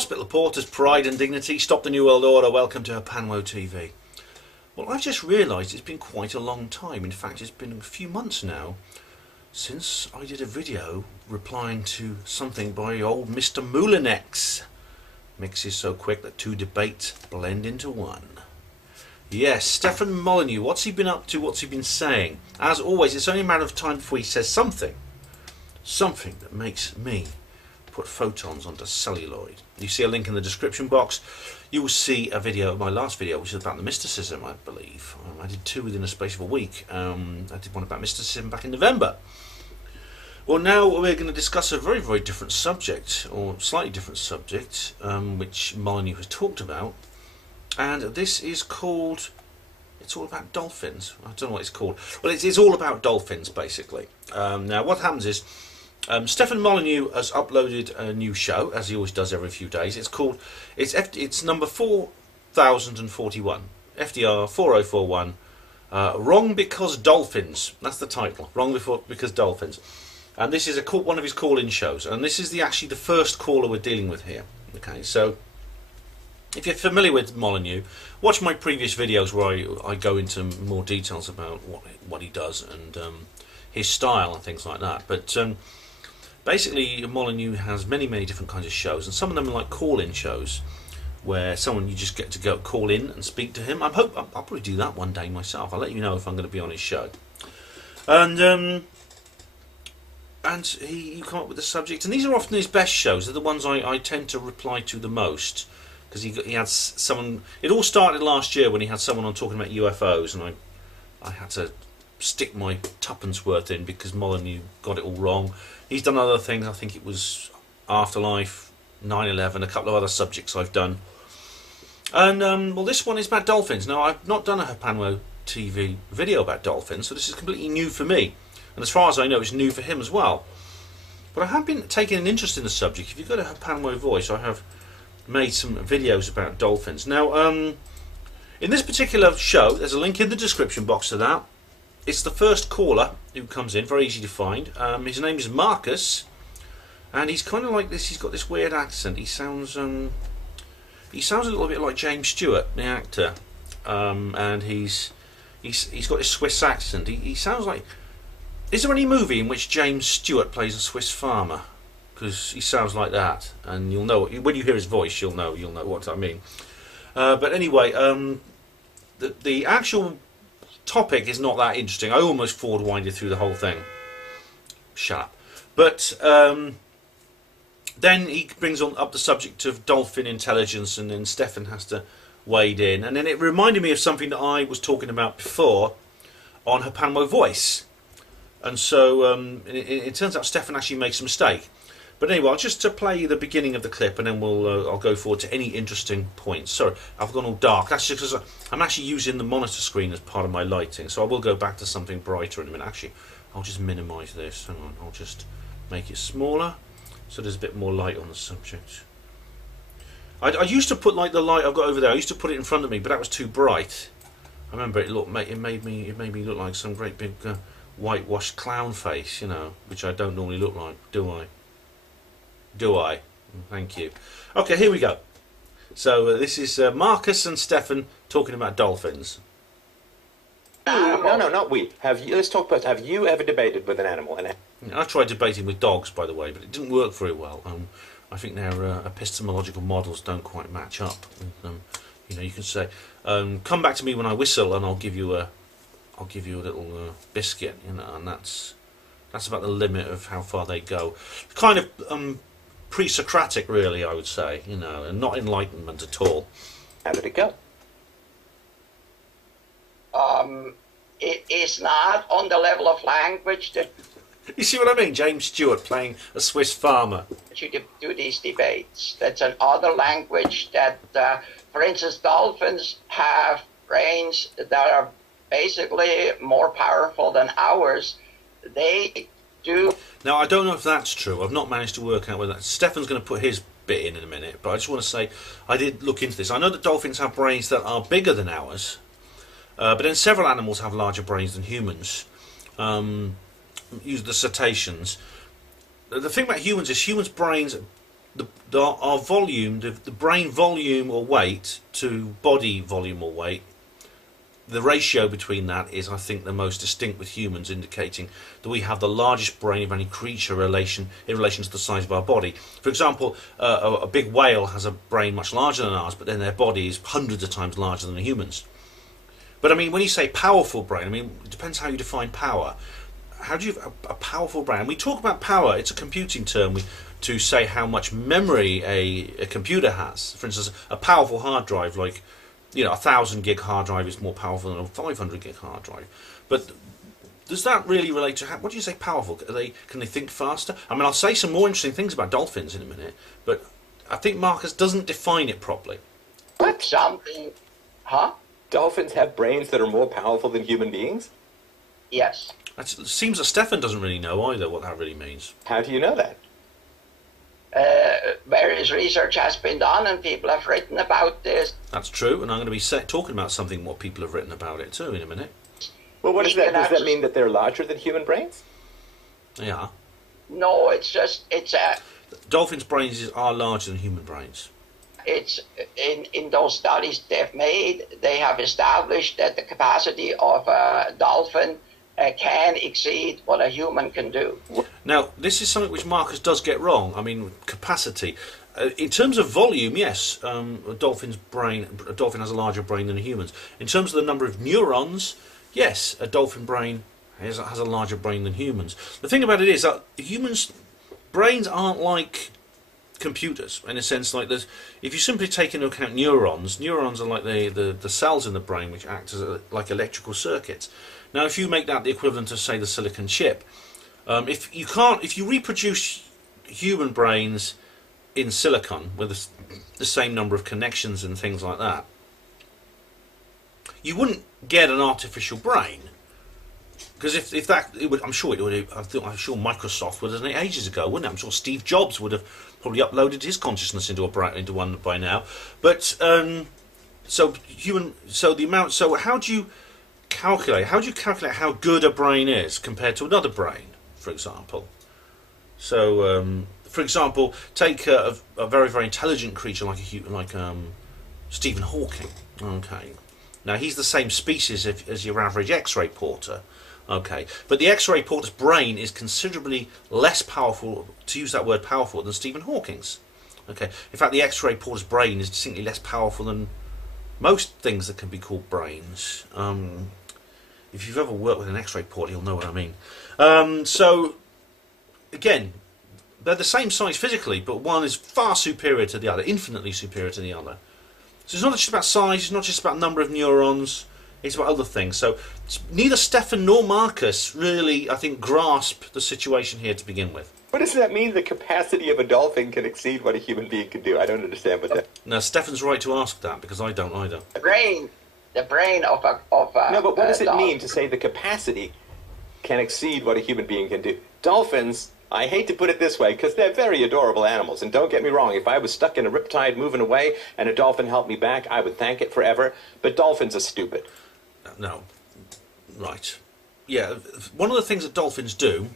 Hospital Porters, Pride and Dignity, Stop the New World Order, welcome to Panwo TV. Well, I've just realised it's been quite a long time. In fact, it's been a few months now since I did a video replying to something by old Mr. Molyneux. Mixes so quick that two debates blend into one. Yes, Stefan Molyneux, what's he been up to, what's he been saying? As always, it's only a matter of time before he says something that makes me put photons onto celluloid. You see a link in the description box. You will see a video, my last video, which is about the mysticism, I believe. I did two within a space of a week. I did one about mysticism back in November. Well, now we're going to discuss a very, very different subject, or slightly different subject, which Molyneux has talked about. And this is called, it's all about dolphins. I don't know what it's called. Well, it's all about dolphins, basically. Now, what happens is, Stefan Molyneux has uploaded a new show, as he always does every few days. It's called, it's number 4041, FDR 4041, Wrong Because Dolphins. That's the title, Wrong Because Dolphins. And this is one of his call-in shows, and this is actually the first caller we're dealing with here. Okay, so if you're familiar with Molyneux, watch my previous videos where I go into more details about what he does and his style and things like that. But basically, Molyneux has many different kinds of shows, and some of them are like call-in shows, where you just get to go call in and speak to him. I'll probably do that one day myself. I'll let you know if I'm going to be on his show. And you come up with the subject, and these are often his best shows. They're the ones I tend to reply to the most, because he had someone. It all started last year when he had someone on talking about UFOs, and I had to stick my tuppence worth in because Molyneux got it all wrong. He's done other things. I think it was Afterlife, 9/11, a couple of other subjects I've done. And well, this one is about dolphins. Now, I've not done a Panwo TV video about dolphins, so this is completely new for me. And as far as I know, it's new for him as well. But I have been taking an interest in the subject. If you go to Panwo Voice, I have made some videos about dolphins. Now, in this particular show, there's a link in the description box to that. It's the first caller who comes in, very easy to find. His name is Marcus, and he's kind of like this. He's got this weird accent. He sounds a little bit like James Stewart, the actor, and he's got this Swiss accent. He sounds like. Is there any movie in which James Stewart plays a Swiss farmer? Because he sounds like that, and you'll know when you hear his voice. You'll know what I mean. But anyway, the actual topic is not that interesting. I almost forward-winded through the whole thing. Shut up. But then he brings up the subject of dolphin intelligence, and then Stefan has to wade in. And then it reminded me of something that I was talking about before on her Panwo Voice. And so it turns out Stefan actually makes a mistake. But anyway, I'll just play the beginning of the clip, and then I'll go forward to any interesting points. Sorry, I've gone all dark. That's just because I'm actually using the monitor screen as part of my lighting, so I will go back to something brighter in a minute. Actually, I'll just minimise this. Hang on, I'll just make it smaller, so there's a bit more light on the subject. I used to put like the light I've got over there. I used to put it in front of me, but that was too bright. I remember it made me look like some great big whitewashed clown face, you know, which I don't normally look like, do I? Do I? Thank you. Okay, here we go. So this is Marcus and Stefan talking about dolphins. No, not we. Let's talk first. Have you ever debated with an animal? I tried debating with dogs, by the way, but it didn't work very well. I think their epistemological models don't quite match up. You know, you can say, "Come back to me when I whistle, and I'll give you a little biscuit." You know, and that's about the limit of how far they go. Kind of pre-Socratic, really, I would say, you know, and not enlightenment at all. How did it go? It is not on the level of language that You see what I mean? James Stewart playing a Swiss farmer. you do these debates. That's another language that, for instance, dolphins have brains that are basically more powerful than ours. They do. Now, I don't know if that's true. I've not managed to work out whether that. Stefan's going to put his bit in a minute, but I just want to say I did look into this. I know that dolphins have brains that are bigger than ours, but then several animals have larger brains than humans. Use the cetaceans. The thing about humans is humans' brains our volume, the brain volume or weight to body volume or weight, the ratio between that is, I think, the most distinct with humans, indicating that we have the largest brain of any creature in relation to the size of our body. For example, a big whale has a brain much larger than ours, but then their body is hundreds of times larger than a human's. But I mean, when you say powerful brain, I mean, it depends how you define power. How do you a powerful brain? We talk about power, it's a computing term to say how much memory a computer has. For instance, a powerful hard drive, like, you know, a 1,000 gig hard drive is more powerful than a 500 gig hard drive. But does that really relate to what do you say powerful? Can they think faster? I mean, I'll say some more interesting things about dolphins in a minute, but I think Marcus doesn't define it properly. What? Something, huh? Dolphins have brains that are more powerful than human beings? Yes. It seems that Stefan doesn't really know either what that really means. How do you know that? Various research has been done and people have written about this. That's true, and I'm going to be talking about something what people have written about it too in a minute. Well, what is that? Does that mean that they're larger than human brains? They are. No, it's just, it's a... Dolphins' brains are larger than human brains. It's in those studies they've made, they have established that the capacity of a dolphin can exceed what a human can do. Now, this is something which Marcus does get wrong. I mean, capacity. In terms of volume, yes, a dolphin has a larger brain than a human's. In terms of the number of neurons, yes, a dolphin brain has a larger brain than humans. The thing about it is that humans' brains aren't like computers, in a sense. Like this, if you simply take into account neurons are like the cells in the brain which act as like electrical circuits. Now, if you make that the equivalent of, say, the silicon chip, if you reproduce human brains in silicon with the same number of connections and things like that, you wouldn't get an artificial brain. Because if that, I'm sure Microsoft would have done it ages ago, wouldn't it? I'm sure Steve Jobs would have probably uploaded his consciousness into one by now. But so how do you calculate how good a brain is compared to another brain, for example? So for example, take a very, very intelligent creature like Stephen Hawking. Okay, now he's the same species as your average X-ray porter. Okay, but the X-ray porter's brain is considerably less powerful, to use that word powerful, than Stephen Hawking's. Okay, in fact, the X-ray porter's brain is distinctly less powerful than most things that can be called brains. If you've ever worked with an X-ray porter, you'll know what I mean. So, again, they're the same size physically, but one is far superior to the other, infinitely superior to the other. So it's not just about size, it's not just about number of neurons, it's about other things. So neither Stefan nor Marcus really, I think, grasp the situation here to begin with. What does that mean, the capacity of a dolphin can exceed what a human being can do? I don't understand what that... Now, Stefan's right to ask that, because I don't either. The brain of a No, but what does it mean to say the capacity can exceed what a human being can do? Dolphins, I hate to put it this way, because they're very adorable animals, and don't get me wrong, if I was stuck in a riptide moving away and a dolphin helped me back, I would thank it forever, but dolphins are stupid. No. Right. Yeah, one of the things that dolphins do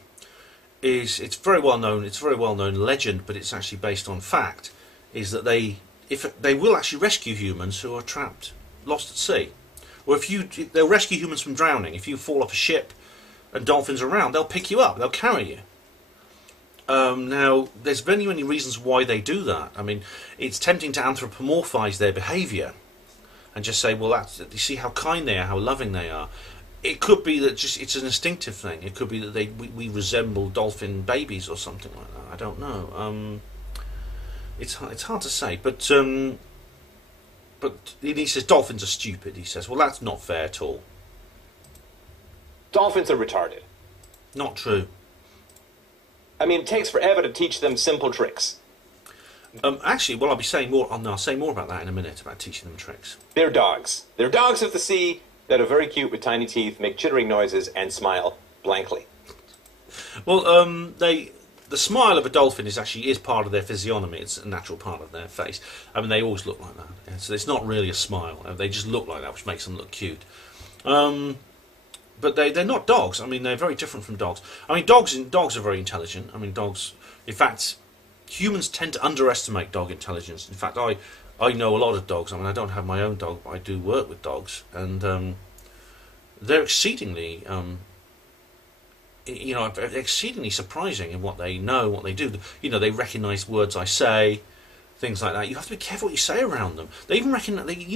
is, it's very well known legend, but it's actually based on fact, is that they will actually rescue humans who are trapped, lost at sea. Or they'll rescue humans from drowning. If you fall off a ship and dolphins are around, they'll pick you up, they'll carry you. Now, there's many, many reasons why they do that. I mean, it's tempting to anthropomorphise their behaviour and just say, well, you see how kind they are, how loving they are. It could be that it's an instinctive thing. It could be that we resemble dolphin babies or something like that. I don't know. It's hard to say. But he says dolphins are stupid. He says, well, that's not fair at all. Dolphins are retarded. Not true. I mean, it takes forever to teach them simple tricks. Actually, well, I'll say more about that in a minute, about teaching them tricks. They're dogs. They're dogs of the sea that are very cute with tiny teeth, make chittering noises, and smile blankly. Well, the smile of a dolphin is part of their physiognomy. It's a natural part of their face. I mean, they always look like that. Yeah, so it's not really a smile. They just look like that, which makes them look cute. But they're not dogs. I mean, they're very different from dogs. I mean, dogs are very intelligent. I mean, dogs... In fact, humans tend to underestimate dog intelligence. In fact, I know a lot of dogs. I mean, I don't have my own dog, but I do work with dogs, and they're exceedingly, exceedingly surprising in what they know, what they do. You know, they recognise words I say, things like that. You have to be careful what you say around them. They even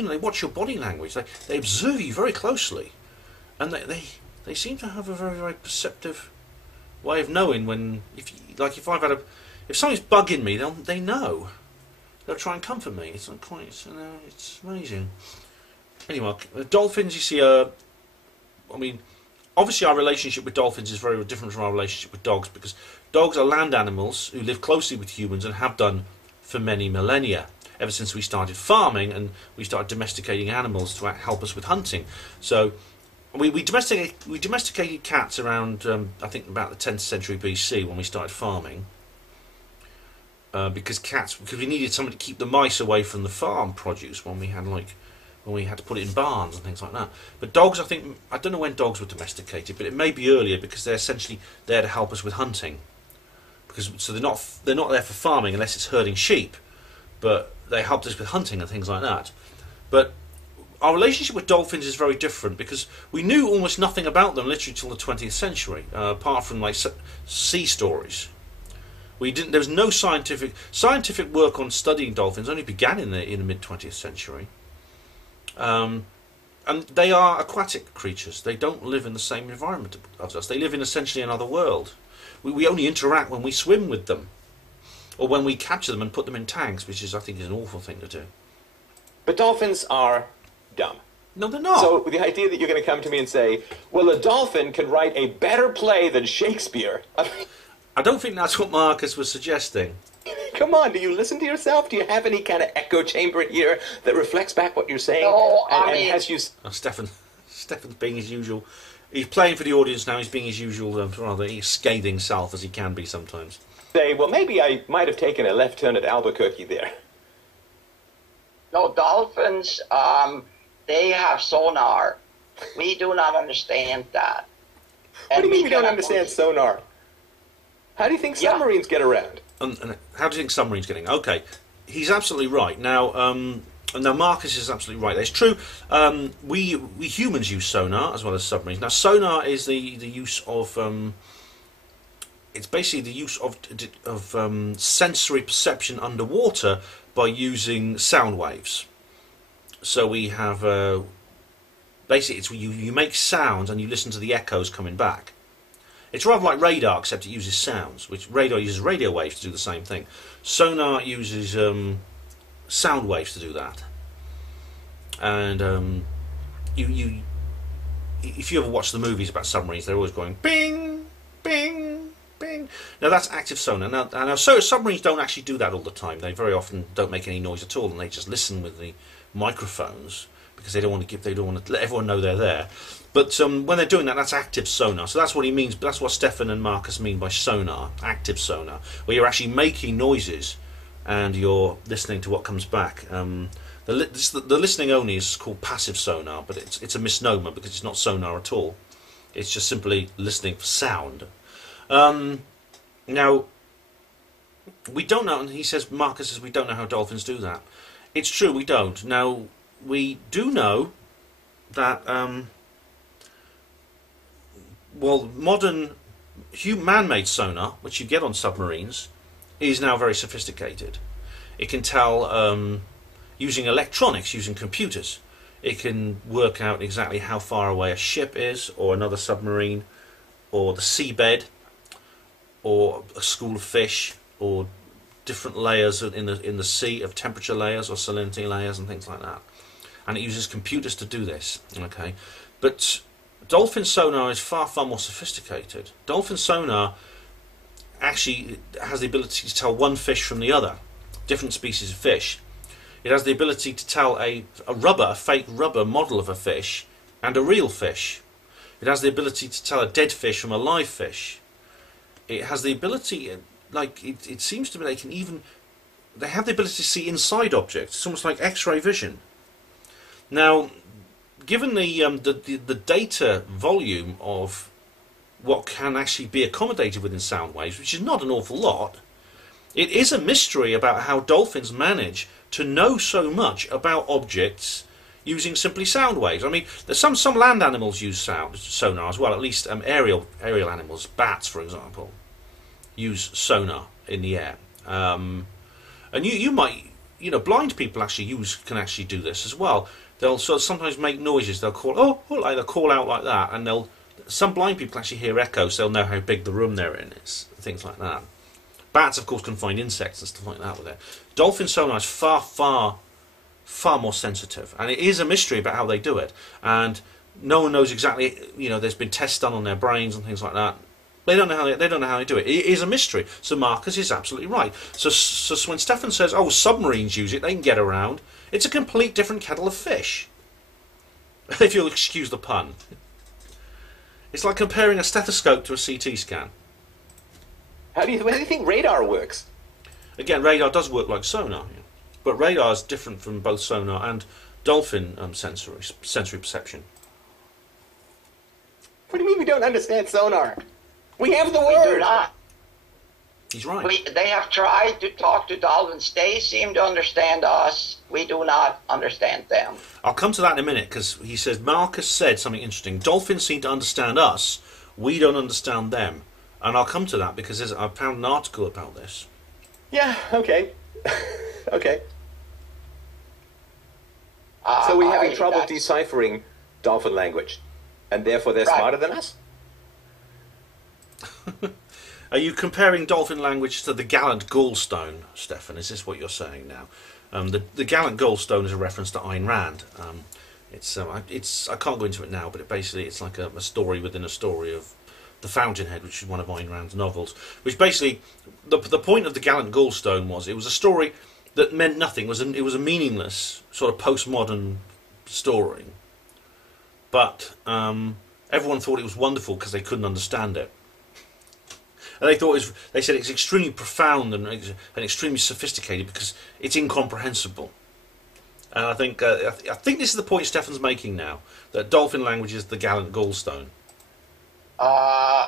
they watch your body language. They observe you very closely, and they seem to have a very, very perceptive way of knowing when if something's bugging me, they know. They'll try and comfort me. It's not quite. It's amazing. Anyway, dolphins. You see, I mean, obviously our relationship with dolphins is very different from our relationship with dogs, because dogs are land animals who live closely with humans and have done for many millennia, ever since we started farming and we started domesticating animals to help us with hunting. So we domesticated cats around I think about the 10th century BC when we started farming, because we needed something to keep the mice away from the farm produce when we had to put it in barns and things like that. But dogs, I don't know when dogs were domesticated, but it may be earlier, because they're essentially there to help us with hunting. So they're not there for farming unless it's herding sheep, but they helped us with hunting and things like that. But our relationship with dolphins is very different, because we knew almost nothing about them literally till the 20th century, apart from like sea stories. There was no scientific work on studying dolphins. Only began in the mid 20th century. And they are aquatic creatures. They don't live in the same environment as us. They live in essentially another world. We only interact when we swim with them, or when we capture them and put them in tanks, which I think is an awful thing to do. But dolphins are dumb. No, they're not. So the idea that you're going to come to me and say, well, a dolphin can write a better play than Shakespeare. I don't think that's what Marcus was suggesting. Come on, do you listen to yourself? Do you have any kind of echo chamber here that reflects back what you're saying? No, Stefan's being his usual. He's playing for the audience now. He's being his usual, rather scathing self, as he can be sometimes. Say, well, maybe I might have taken a left turn at Albuquerque there. No, dolphins, they have sonar. We do not understand that. What do you mean we don't understand sonar? How do you think submarines get around? And how do you think submarines getting? Okay, he's absolutely right. Now, Marcus is absolutely right. It's true. We humans use sonar as well as submarines. Now, sonar is the use of it's basically the use of sensory perception underwater by using sound waves. So we have basically it's you make sounds and you listen to the echoes coming back. It's rather like radar, except it uses sounds, which radar uses radio waves to do the same thing. Sonar uses sound waves to do that. And if you ever watch the movies about submarines, they're always going bing, bing, bing. Now that's active sonar. Now submarines don't actually do that all the time. They very often don't make any noise at all, and they just listen with the microphones, because they don't want to let everyone know they're there. But when they're doing that, that's active sonar. So that's what he means. That's what Stefan and Marcus mean by sonar, active sonar, where you're actually making noises and you're listening to what comes back. The listening only is called passive sonar, but it's a misnomer, because it's not sonar at all. It's just simply listening for sound. Now, we don't know, and Marcus says we don't know how dolphins do that. It's true, we don't. Now, we do know that modern man-made sonar, which you get on submarines, is now very sophisticated. It can tell, using electronics, using computers, it can work out exactly how far away a ship is, or another submarine, or the seabed, or a school of fish, or different layers in the sea of temperature layers or salinity layers and things like that. And it uses computers to do this. Okay, but dolphin sonar is far more sophisticated. Dolphin sonar actually has the ability to tell one fish from the other, different species of fish. It has the ability to tell a fake rubber model of a fish and a real fish. It has the ability to tell a dead fish from a live fish. It has the ability, it seems to me they have the ability to see inside objects. It's almost like X-ray vision. Now, given the data volume of what can actually be accommodated within sound waves, which is not an awful lot, It is a mystery about how dolphins manage to know so much about objects using simply sound waves. I mean, there's some land animals use sonar as well. At least aerial animals, bats, for example, use sonar in the air. And you might, blind people can actually do this as well. They'll sort of sometimes make noises. They'll call, they'll call out like that, and some blind people actually hear echoes. So they'll know how big the room they're in is, things like that. Bats, of course, can find insects and stuff like that with it. Dolphin sonar is far, far, far more sensitive, and it is a mystery about how they do it. And no one knows exactly. There's been tests done on their brains and things like that. They don't know how they do it. It is a mystery. So Marcus is absolutely right. So when Stefan says, "Oh, submarines use it; they can get around," it's a complete different kettle of fish. If you'll excuse the pun. It's like comparing a stethoscope to a CT scan. How do you think radar works? Again, radar does work like sonar, but radar is different from both sonar and dolphin sensory perception. What do you mean we don't understand sonar? We have the We word. do not. He's right. They have tried to talk to dolphins. They seem to understand us. We do not understand them. I'll come to that in a minute, because he says Marcus said something interesting. Dolphins seem to understand us. We don't understand them. And I'll come to that because I found an article about this. Yeah, okay. Okay. So we're having trouble deciphering dolphin language, and therefore they're smarter than us? Are you comparing dolphin language to the gallant gallstone, Stefan? Is this what you're saying now? The gallant gallstone is a reference to Ayn Rand. I can't go into it now, but it's like a story within a story of The Fountainhead, which is one of Ayn Rand's novels. Which basically, the point of the gallant gallstone was it was a story that meant nothing. It was a meaningless sort of postmodern story, but everyone thought it was wonderful because they couldn't understand it. And they said it's extremely profound and extremely sophisticated because it's incomprehensible. And I think this is the point Stefan's making now, that dolphin language is the gallant gallstone.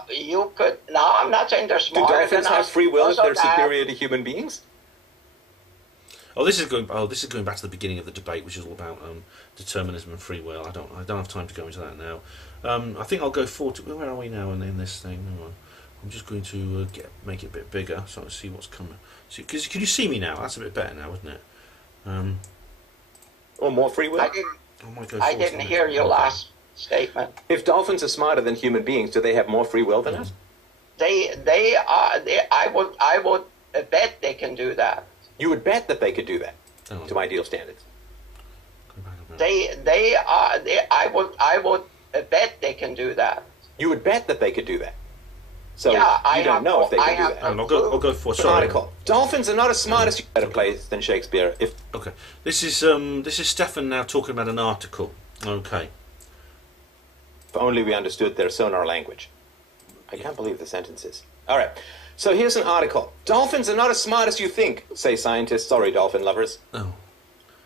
You could. No, I'm not saying they're Do smarter than us. dolphins have free will if Also they're that- superior to human beings? This is going back to the beginning of the debate, which is all about determinism and free will. I don't have time to go into that now. I think I'll go forward to where are we now in this thing? Hang on. I'm just going to make it a bit bigger so I can see what's coming. Because can you see me now? That's a bit better now, isn't it? Or more free will? I didn't hear your last statement. If dolphins are smarter than human beings, do they have more free will than us? I would bet they can do that. You would bet that they could do that, to my ideal standards. I would bet they can do that. You would bet that they could do that. So Yeah, you don't know if they can do that. I'll go for An article. Dolphins are not as smart as better place than Shakespeare. Okay, this is Stefan now talking about an article. Okay. If only we understood their sonar language. I can't believe the sentences. All right. So here's an article. Dolphins are not as smart as you think, say scientists. Sorry, dolphin lovers. Oh.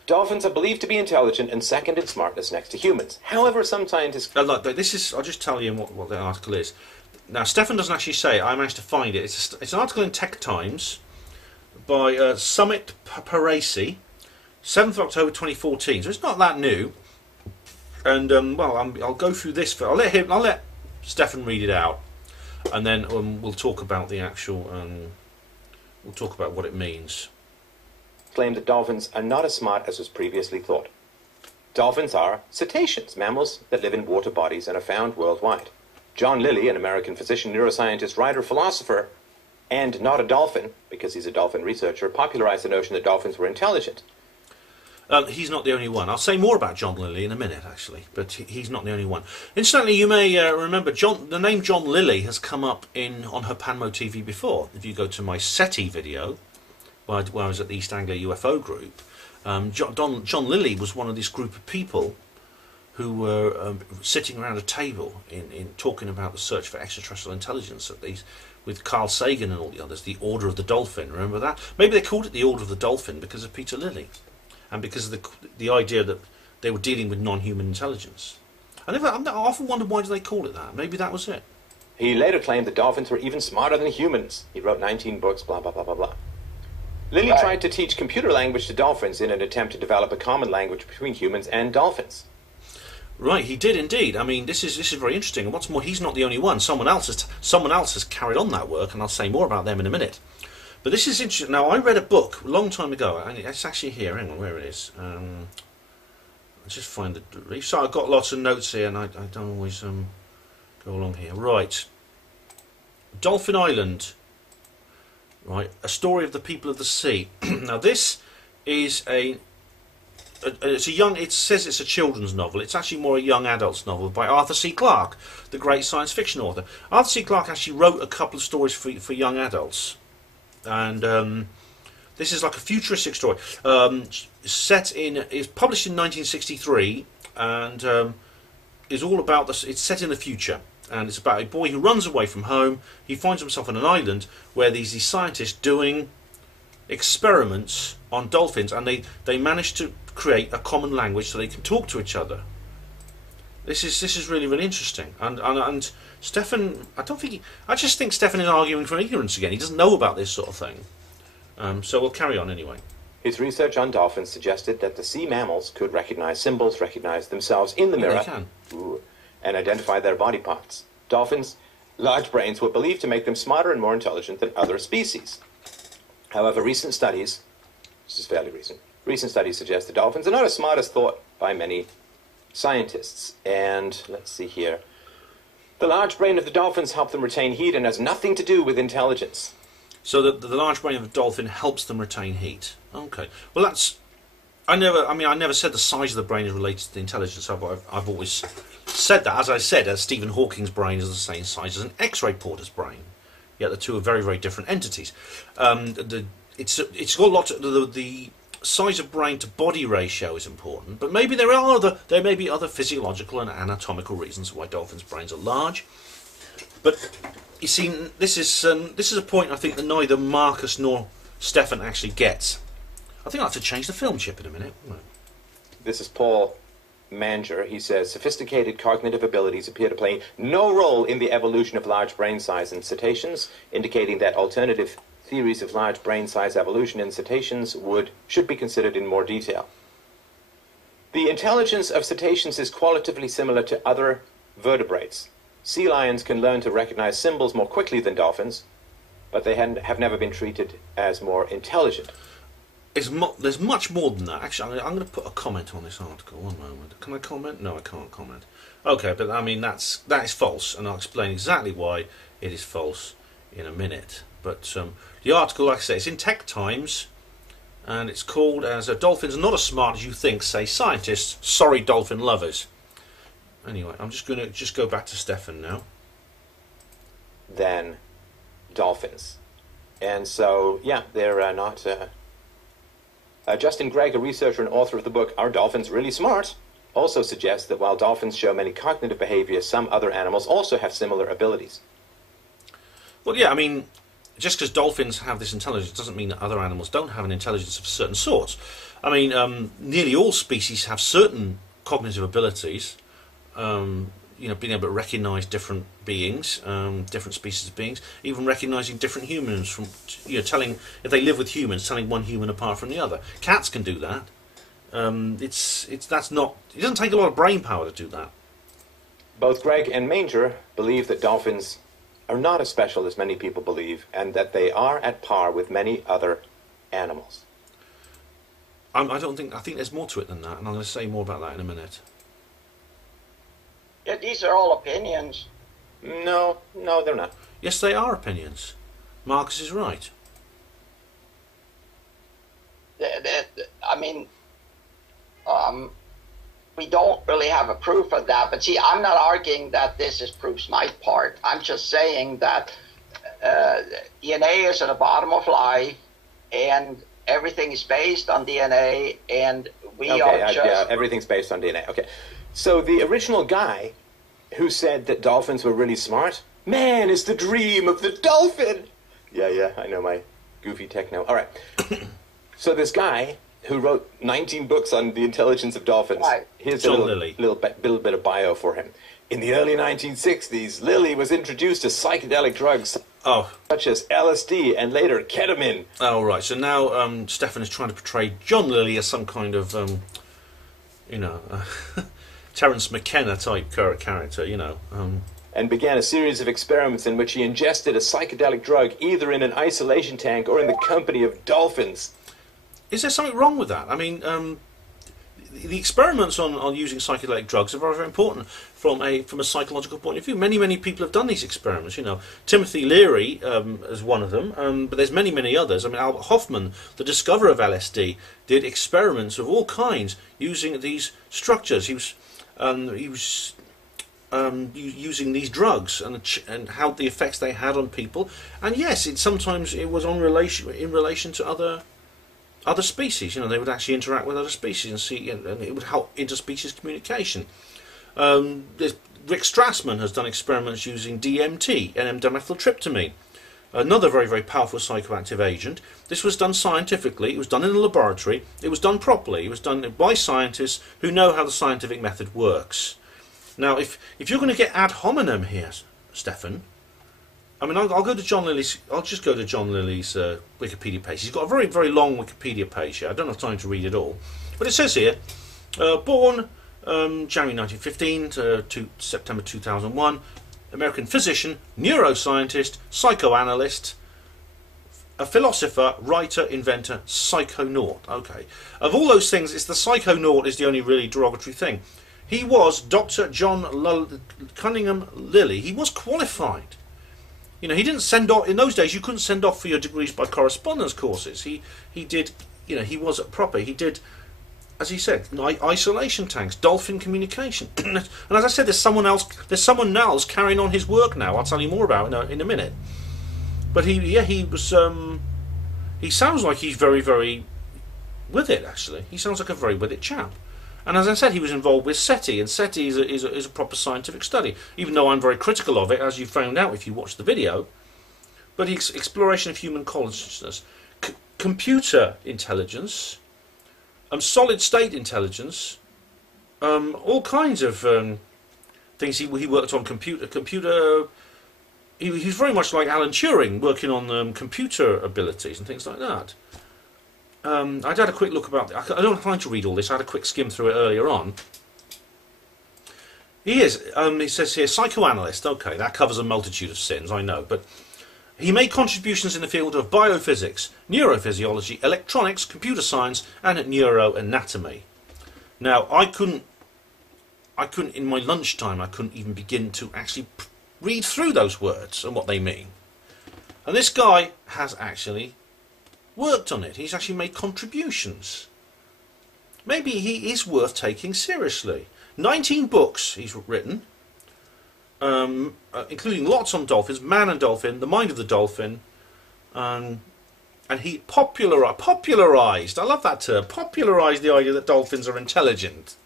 Dolphins are believed to be intelligent and second in smartness next to humans. However, some scientists... Look, I'll just tell you what the article is. Now, Stefan doesn't actually say it. I managed to find it. It's an article in Tech Times by Summit Parasi, 7th of October 2014. So it's not that new. And I'll go through this. I'll let Stefan read it out, and then we'll talk about the actual. We'll talk about what it means. claim that dolphins are not as smart as was previously thought. Dolphins are cetaceans, mammals that live in water bodies and are found worldwide. John Lilly, an American physician, neuroscientist, writer, philosopher, and not a dolphin, because he's a dolphin researcher, popularized the notion that dolphins were intelligent. He's not the only one. I'll say more about John Lilly in a minute, actually, but he's not the only one. Incidentally, you may remember the name John Lilly has come up on her Panmo TV before. If you go to my SETI video, where I was at the East Anglia UFO group, John Lilly was one of this group of people who were sitting around a table in talking about the search for extraterrestrial intelligence with Carl Sagan and all the others, the Order of the Dolphin. Remember that? Maybe they called it the Order of the Dolphin because of Peter Lilly, and because of the idea that they were dealing with non-human intelligence. I often wondered, why do they call it that? Maybe that was it. He later claimed that dolphins were even smarter than humans. He wrote 19 books, blah, blah, blah, blah, blah. Lilly tried to teach computer language to dolphins in an attempt to develop a common language between humans and dolphins. Right, he did indeed. I mean, this is very interesting. And what's more, he's not the only one. Someone else has carried on that work, and I'll say more about them in a minute. But this is interesting. Now, I read a book a long time ago, and it's actually here. Hang on, where it is. I'll just find the. So I've got lots of notes here, and I don't always go along here. Right, Dolphin Island. Right, a story of the people of the sea. Now, this is it's a young. It says it's a children's novel. It's actually more a young adult's novel by Arthur C. Clarke, the great science fiction author. Arthur C. Clarke actually wrote a couple of stories for young adults, and this is like a futuristic story. It's published in 1963, and is all about this. It's set in the future. And it's about a boy who runs away from home. He finds himself on an island where there's these scientists doing experiments on dolphins, and they manage to create a common language so they can talk to each other. This is really, really interesting. And Stefan, I just think Stefan is arguing for ignorance again. He doesn't know about this sort of thing. So we'll carry on anyway. His research on dolphins suggested that the sea mammals could recognize symbols, recognize themselves in the mirror. They can. And identify their body parts. Dolphins' large brains were believed to make them smarter and more intelligent than other species. However, recent studies, this is fairly recent studies suggest that dolphins are not as smart as thought by many scientists. And let's see here. The large brain of the dolphins help them retain heat and has nothing to do with intelligence. So the large brain of the dolphin helps them retain heat. Okay. Well, that's... I never said the size of the brain is related to the intelligence. I've always said that. As I said, Stephen Hawking's brain is the same size as an X-ray porter's brain. Yet the two are very, very different entities. It's got lots. The size of brain to body ratio is important, but maybe there may be other physiological and anatomical reasons why dolphins' brains are large. But you see, this is a point I think that neither Marcus nor Stefan actually gets. I think I'll have to change the film chip in a minute. This is Paul Manger. He says, sophisticated cognitive abilities appear to play no role in the evolution of large brain size in cetaceans, indicating that alternative theories of large brain size evolution in cetaceans should be considered in more detail. The intelligence of cetaceans is qualitatively similar to other vertebrates. Sea lions can learn to recognize symbols more quickly than dolphins, but they have never been treated as more intelligent. There's much more than that. Actually, I'm going to put a comment on this article. One moment. Can I comment? No, I can't comment. Okay, but I mean that is false, and I'll explain exactly why it is false in a minute. But the article, like I say, it's in Tech Times, and it's called as "Dolphins are not as smart as you think," say scientists. Sorry, dolphin lovers. Anyway, I'm just going to go back to Stefan now. Than dolphins, and so yeah, they're not. Justin Gregg, a researcher and author of the book "Are Dolphins Really Smart?", also suggests that while dolphins show many cognitive behaviors, some other animals also have similar abilities. Well, yeah, I mean, just because dolphins have this intelligence doesn't mean that other animals don't have an intelligence of certain sorts. I mean, nearly all species have certain cognitive abilities. Being able to recognise different beings, different species of beings, even recognising different humans from, telling if they live with humans, telling one human apart from the other. Cats can do that. It doesn't take a lot of brain power to do that. Both Gregg and Manger believe that dolphins are not as special as many people believe, and that they are at par with many other animals. I think there's more to it than that, and I'm going to say more about that in a minute. Yeah, these are all opinions. No, they're not. Yes, they are opinions. Marcus is right. We don't really have a proof of that. But see, I'm not arguing that this proves my part. I'm just saying that DNA is at the bottom of life, and everything is based on DNA, and everything's based on DNA. Okay. So the original guy who said that dolphins were really smart, man, is the dream of the dolphin. Yeah, I know my goofy techno. All right. So this guy who wrote 19 books on the intelligence of dolphins. Right. Here's a little bit of bio for him. In the early 1960s, Lilly was introduced to psychedelic drugs. Oh. Such as LSD and later ketamine. Oh, right. So now Stefan is trying to portray John Lilly as some kind of, you know, Terence McKenna type character, you know. And began a series of experiments in which he ingested a psychedelic drug either in an isolation tank or in the company of dolphins. Is there something wrong with that? I mean, the experiments on using psychedelic drugs are very, very important from a psychological point of view. Many people have done these experiments. You know, Timothy Leary is one of them, but there's many others. I mean, Albert Hoffman, the discoverer of LSD, did experiments of all kinds using these structures. He was using these drugs and how the effects they had on people. And yes, sometimes it was in relation to other species. You know, they would actually interact with other species and see, and it would help interspecies communication. Rick Strassman has done experiments using DMT, N,M-dimethyltryptamine, another very, very powerful psychoactive agent. This was done scientifically. It was done in a laboratory. It was done properly. It was done by scientists who know how the scientific method works. Now, if you're going to get ad hominem here, Stefan, I mean, I'll go to John Lilly's. I'll just go to John Lilly's Wikipedia page. He's got a very, very long Wikipedia page here. I don't have time to read it all, but it says here, born January 1915 to September 2001, American physician, neuroscientist, psychoanalyst, a philosopher, writer, inventor, psychonaut. Okay, of all those things, it's the psychonaut is the only really derogatory thing. He was Dr. John Cunningham Lilly. He was qualified. You know, he didn't send off, in those days you couldn't send off for your degrees by correspondence courses. He did, you know, he was proper. He did, as he said, isolation tanks, dolphin communication. And as I said, there's someone else carrying on his work now. I'll tell you more about it in a minute. But he sounds like he's very, very with it, actually. He sounds like a very with it chap. And as I said, he was involved with SETI, and SETI is a proper scientific study, even though I'm very critical of it, as you found out if you watched the video. But exploration of human consciousness, computer intelligence, solid-state intelligence, all kinds of things. He worked on computer. He was very much like Alan Turing, working on computer abilities and things like that. I'd had a quick look about I don't have time to read all this. I had a quick skim through it earlier on. He says here, psychoanalyst. Okay, that covers a multitude of sins, I know. But he made contributions in the field of biophysics, neurophysiology, electronics, computer science, and neuroanatomy. Now, I couldn't, in my lunchtime, I couldn't even begin to actually read through those words and what they mean. And this guy has actually worked on it. He's actually made contributions. Maybe he is worth taking seriously. 19 books he's written, including lots on dolphins, Man and Dolphin, The Mind of the Dolphin, and he popularised, I love that term, popularised the idea that dolphins are intelligent.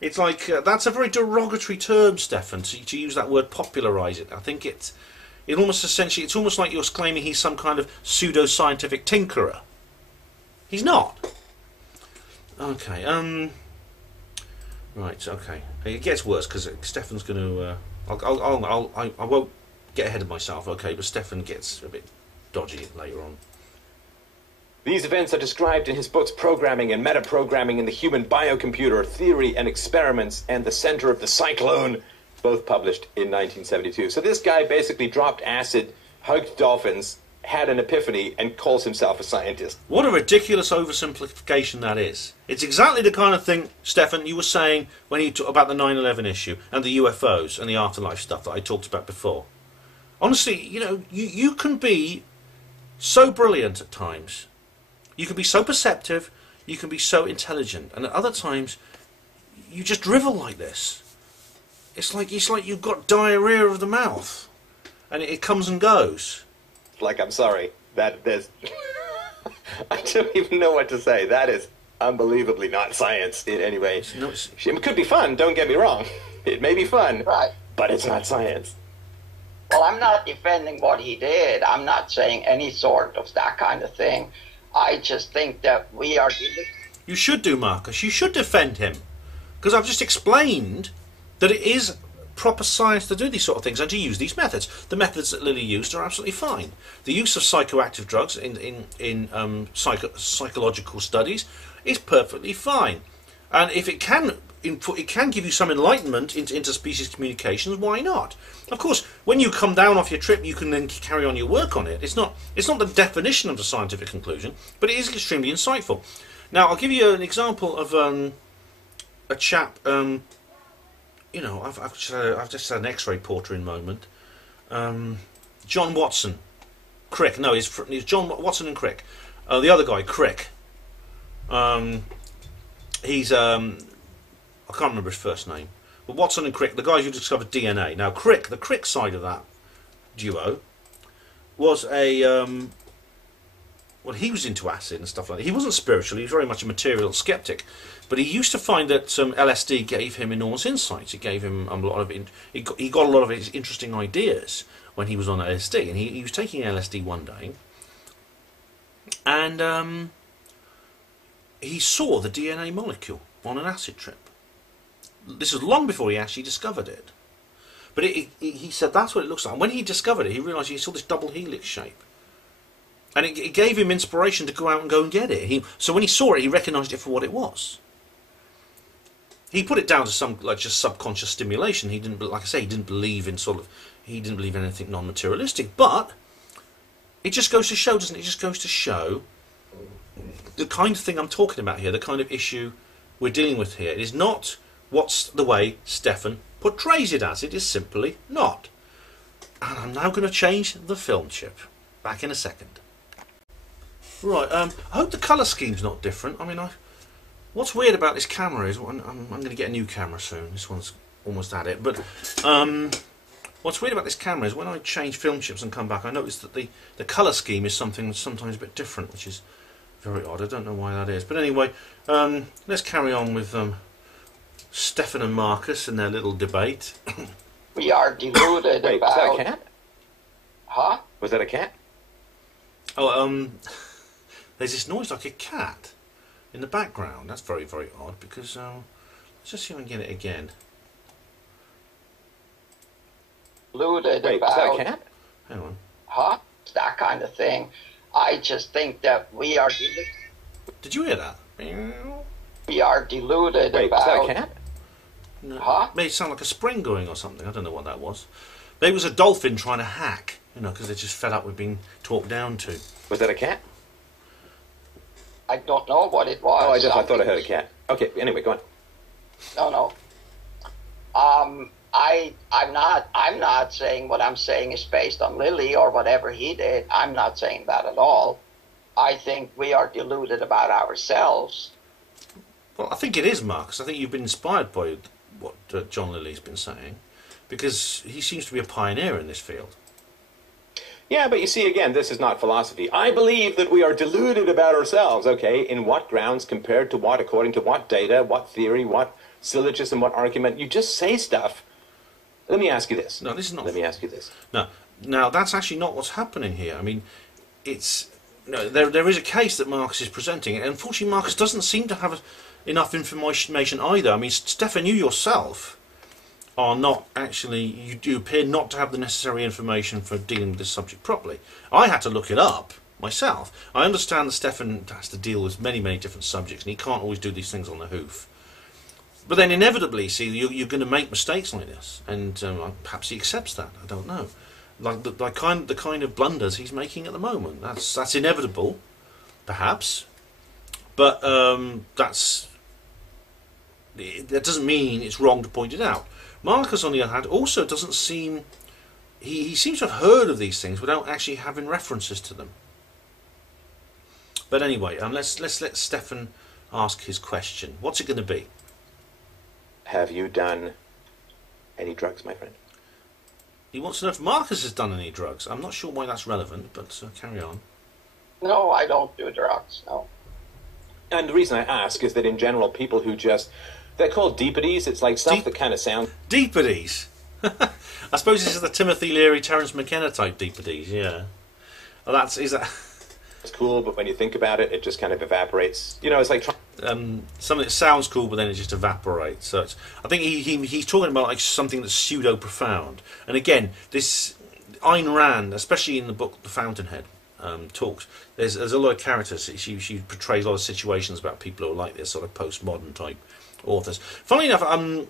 It's like, that's a very derogatory term, Stefan, to use that word, popularise it. I think it's almost like you're claiming he's some kind of pseudo-scientific tinkerer. He's not. Okay, right, okay. It gets worse because Stefan's going to. I won't get ahead of myself, okay? But Stefan gets a bit dodgy later on. These events are described in his books Programming and Metaprogramming in the Human Biocomputer, Theory and Experiments, and The Center of the Cyclone, both published in 1972. So this guy basically dropped acid, hugged dolphins, had an epiphany, and calls himself a scientist. What a ridiculous oversimplification that is. It's exactly the kind of thing, Stefan, you were saying when you talked about the 9/11 issue and the UFOs and the afterlife stuff that I talked about before. Honestly, you know, you can be so brilliant at times. You can be so perceptive, you can be so intelligent, and at other times you just drivel like this. It's like you've got diarrhea of the mouth, and it comes and goes. Like, I'm sorry, there's I don't even know what to say. That is unbelievably not science in any way. It could be fun, don't get me wrong. It may be fun, right, but it's not science. Well, I'm not defending what he did. I'm not saying any sort of that kind of thing. I just think that we are... You should do, Marcus. You should defend him. Because I've just explained that it is proper science to do these sort of things and to use these methods. The methods that Lilly used are absolutely fine. The use of psychoactive drugs in psychological studies is perfectly fine. And if it can give you some enlightenment into interspecies communications, why not? Of course, when you come down off your trip, you can then carry on your work on it. It's not the definition of the scientific conclusion, but it is extremely insightful. Now, I'll give you an example of a chap. You know, I've just had an X-ray portering moment. John Watson, Crick. No, he's John Watson and Crick. The other guy, Crick. He's I can't remember his first name. But Watson and Crick, the guys who discovered DNA. Now, Crick, the Crick side of that duo, was a well, he was into acid and stuff like that. He wasn't spiritual. He was very much a material skeptic. But he used to find that LSD gave him enormous insights. It gave him a lot of he got a lot of his interesting ideas when he was on LSD. And he was taking LSD one day, and he saw the DNA molecule on an acid trip. This was long before he actually discovered it. But he said that's what it looks like. And when he discovered it, he realised he saw this double helix shape. And it gave him inspiration to go out and go and get it. So when he saw it, he recognised it for what it was. He put it down to some just subconscious stimulation. He didn't, like I say, he didn't believe in anything non-materialistic. But it just goes to show, doesn't it? It just goes to show the kind of thing I'm talking about here, the kind of issue we're dealing with here. It is not what's the way Stefan portrays it as. It is simply not. And I'm now going to change the film chip. Back in a second. Right, I hope the colour scheme's not different. I mean, what's weird about this camera is, I'm going to get a new camera soon. This one's almost at it. But what's weird about this camera is when I change film chips and come back, I notice that the colour scheme is something that's sometimes a bit different, which is very odd. I don't know why that is. But anyway, let's carry on with Stefan and Marcus and their little debate. We are deluded Wait, about... was that a cat? Huh? Was that a cat? Oh, there's this noise like a cat in the background. That's very, very odd because let's just see if I can get it again. Deluded Wait, about... was that a cat? Hang on. Huh? That kind of thing. I just think that we are deluded. Did you hear that? We are deluded Wait, about... was that a cat? No, Huh? Made it sound like a spring going or something. I don't know what that was. Maybe it was a dolphin trying to hack, you know, because they're just fed up with being talked down to. Was that a cat? I don't know what it was. Oh, I thought I heard a cat. Okay, anyway, go on. No. I'm not saying what I'm saying is based on Lilly or whatever he did. I'm not saying that at all. I think we are deluded about ourselves. Well, I think it is, Marcus. I think you've been inspired by what John Lilly's been saying, because he seems to be a pioneer in this field. Yeah, but you see, again, this is not philosophy. I believe that we are deluded about ourselves, okay? In what grounds, compared to what, according to what data, what theory, what syllogism, what argument? You just say stuff. Let me ask you this. No, this is not... Let me ask you this. No, now that's actually not what's happening here. I mean, it's... No, there is a case that Marcus is presenting, and unfortunately Marcus doesn't seem to have enough information either. I mean, Stefan, you yourself are not actually... You do appear not to have the necessary information for dealing with this subject properly. I had to look it up myself. I understand that Stefan has to deal with many, many different subjects, and he can't always do these things on the hoof. But then inevitably, see, you're going to make mistakes like this, and perhaps he accepts that. I don't know. Like the kind of blunders he's making at the moment. That's inevitable, perhaps, but that doesn't mean it's wrong to point it out. Marcus, on the other hand, also doesn't seem... He seems to have heard of these things without actually having references to them. But anyway, let's let Stefan ask his question. What's it going to be? Have you done any drugs, my friend? He wants to know if Marcus has done any drugs. I'm not sure why that's relevant, but carry on. No, I don't do drugs, no. And the reason I ask is that in general, people who just... They're called deepities. It's like stuff that kind of sound... Deepities? I suppose this is the Timothy Leary, Terence McKenna type deepities, yeah. Well, is that... It's cool, but when you think about it, it just kind of evaporates. You know, it's like something that sounds cool, but then it just evaporates. So I think he's talking about like something that's pseudo profound. And again, this Ayn Rand, especially in the book The Fountainhead, talks. There's a lot of characters. She portrays a lot of situations about people who are like this sort of postmodern type authors. Funnily enough, Ayn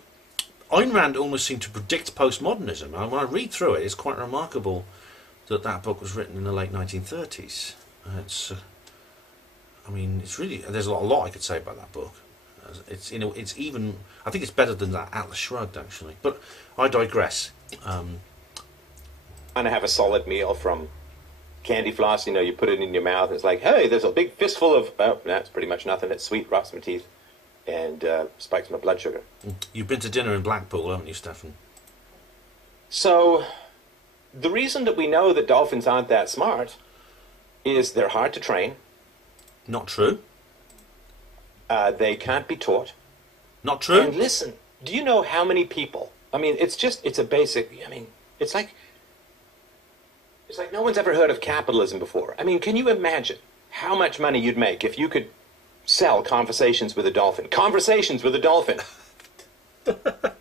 Rand almost seemed to predict postmodernism. When I read through it, it's quite remarkable that book was written in the late 1930s. I mean, it's really, there's a lot I could say about that book. It's, you know, it's even, I think it's better than that Atlas Shrugged, actually. But I digress. Kind of have a solid meal from candy floss. You know, you put it in your mouth. It's like, hey, there's a big fistful of. Oh, that's pretty much nothing. It's sweet, rots my teeth, and spikes my blood sugar. You've been to dinner in Blackpool, haven't you, Stefan? So, the reason that we know that dolphins aren't that smart is they're hard to train. Not true. They can't be taught. Not true. And listen, do you know how many people? I mean, it's a basic. I mean, it's like no one's ever heard of capitalism before. I mean, can you imagine how much money you'd make if you could sell Conversations with a Dolphin? Conversations with a Dolphin. But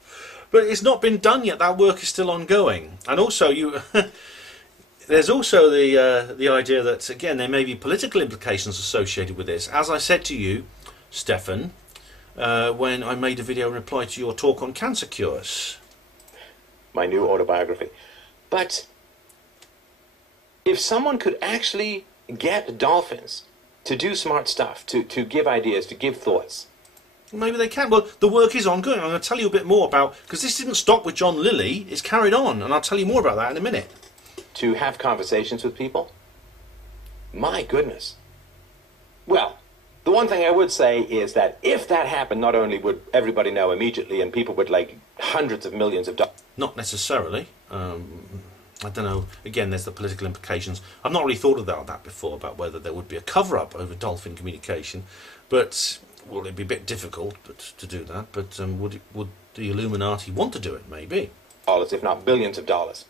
it's not been done yet. That work is still ongoing. And also, there's also the idea that, again, there may be political implications associated with this. As I said to you, Stefan, when I made a video in reply to your talk on cancer cures. My new autobiography. But if someone could actually get dolphins to do smart stuff, to give ideas, to give thoughts. Maybe they can. Well, the work is ongoing. I'm going to tell you a bit more about, because this didn't stop with John Lilly, it's carried on, and I'll tell you more about that in a minute. To have conversations with people? My goodness. Well, the one thing I would say is that if that happened, not only would everybody know immediately and people would like hundreds of millions of dollars. Not necessarily. I don't know. Again, there's the political implications. I've not really thought about that before, about whether there would be a cover-up over dolphin communication. But, well, it'd be a bit difficult to do that. But would the Illuminati want to do it? Maybe. Dollars, if not billions of dollars,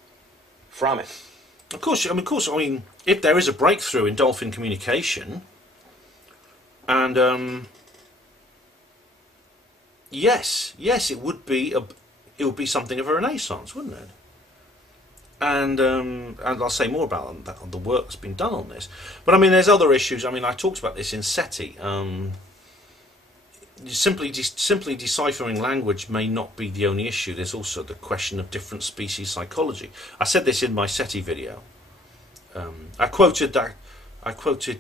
from it. Of course. I mean, if there is a breakthrough in dolphin communication, and yes, it would be something of a renaissance, wouldn't it? And I'll say more about that, the work that's been done on this. But I mean, there's other issues. I mean, I talked about this in SETI. Simply deciphering language may not be the only issue. There's also the question of different species psychology. I said this in my SETI video. I quoted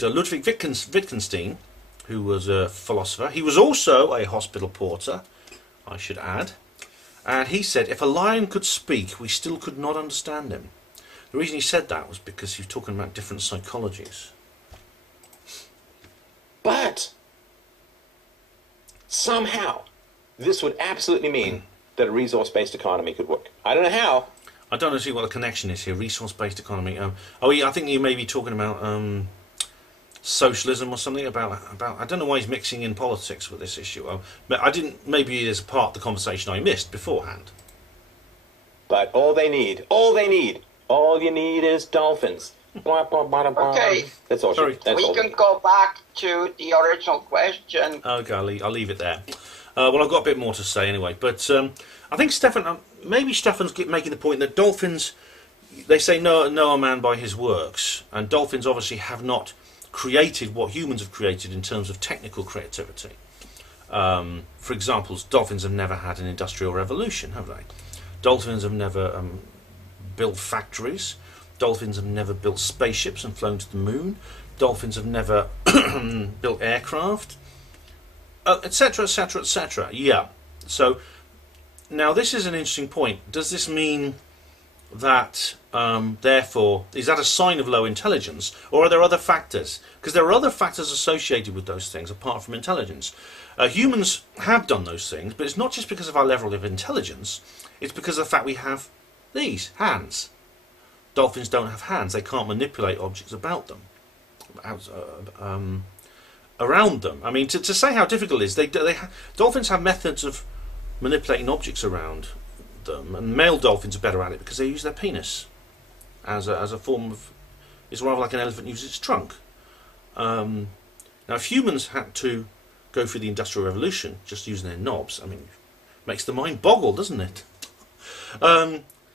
Ludwig Wittgenstein, who was a philosopher. He was also a hospital porter, I should add. And he said, if a lion could speak, we still could not understand him. The reason he said that was because he was talking about different psychologies. But somehow, this would absolutely mean that a resource-based economy could work. I don't know how. I don't see what the connection is here. Resource-based economy. I think you may be talking about socialism or something. About I don't know why he's mixing in politics with this issue. But I didn't. Maybe there's a part of the conversation I missed beforehand. But all you need is dolphins. Okay. That's all. Sorry. We can go back to the original question. Okay, I'll leave it there. Well, I've got a bit more to say anyway. But I think maybe Stefan's making the point that dolphins, they say know a man by his works, and dolphins obviously have not created what humans have created in terms of technical creativity. For example, dolphins have never had an industrial revolution, have they? Dolphins have never built factories. Dolphins have never built spaceships and flown to the moon. Dolphins have never built aircraft, etc., etc., etc. Yeah. So now this is an interesting point. Does this mean that therefore, is that a sign of low intelligence, or are there other factors? Because there are other factors associated with those things apart from intelligence. Humans have done those things, but it's not just because of our level of intelligence, it's because of the fact we have these hands. Dolphins don't have hands. They can't manipulate objects about them, around them. I mean, to say how difficult it is, dolphins have methods of manipulating objects around them, and male dolphins are better at it because they use their penis as a form of. It's rather like an elephant uses its trunk. Now, if humans had to go through the Industrial Revolution just using their knobs, I mean, it makes the mind boggle, doesn't it?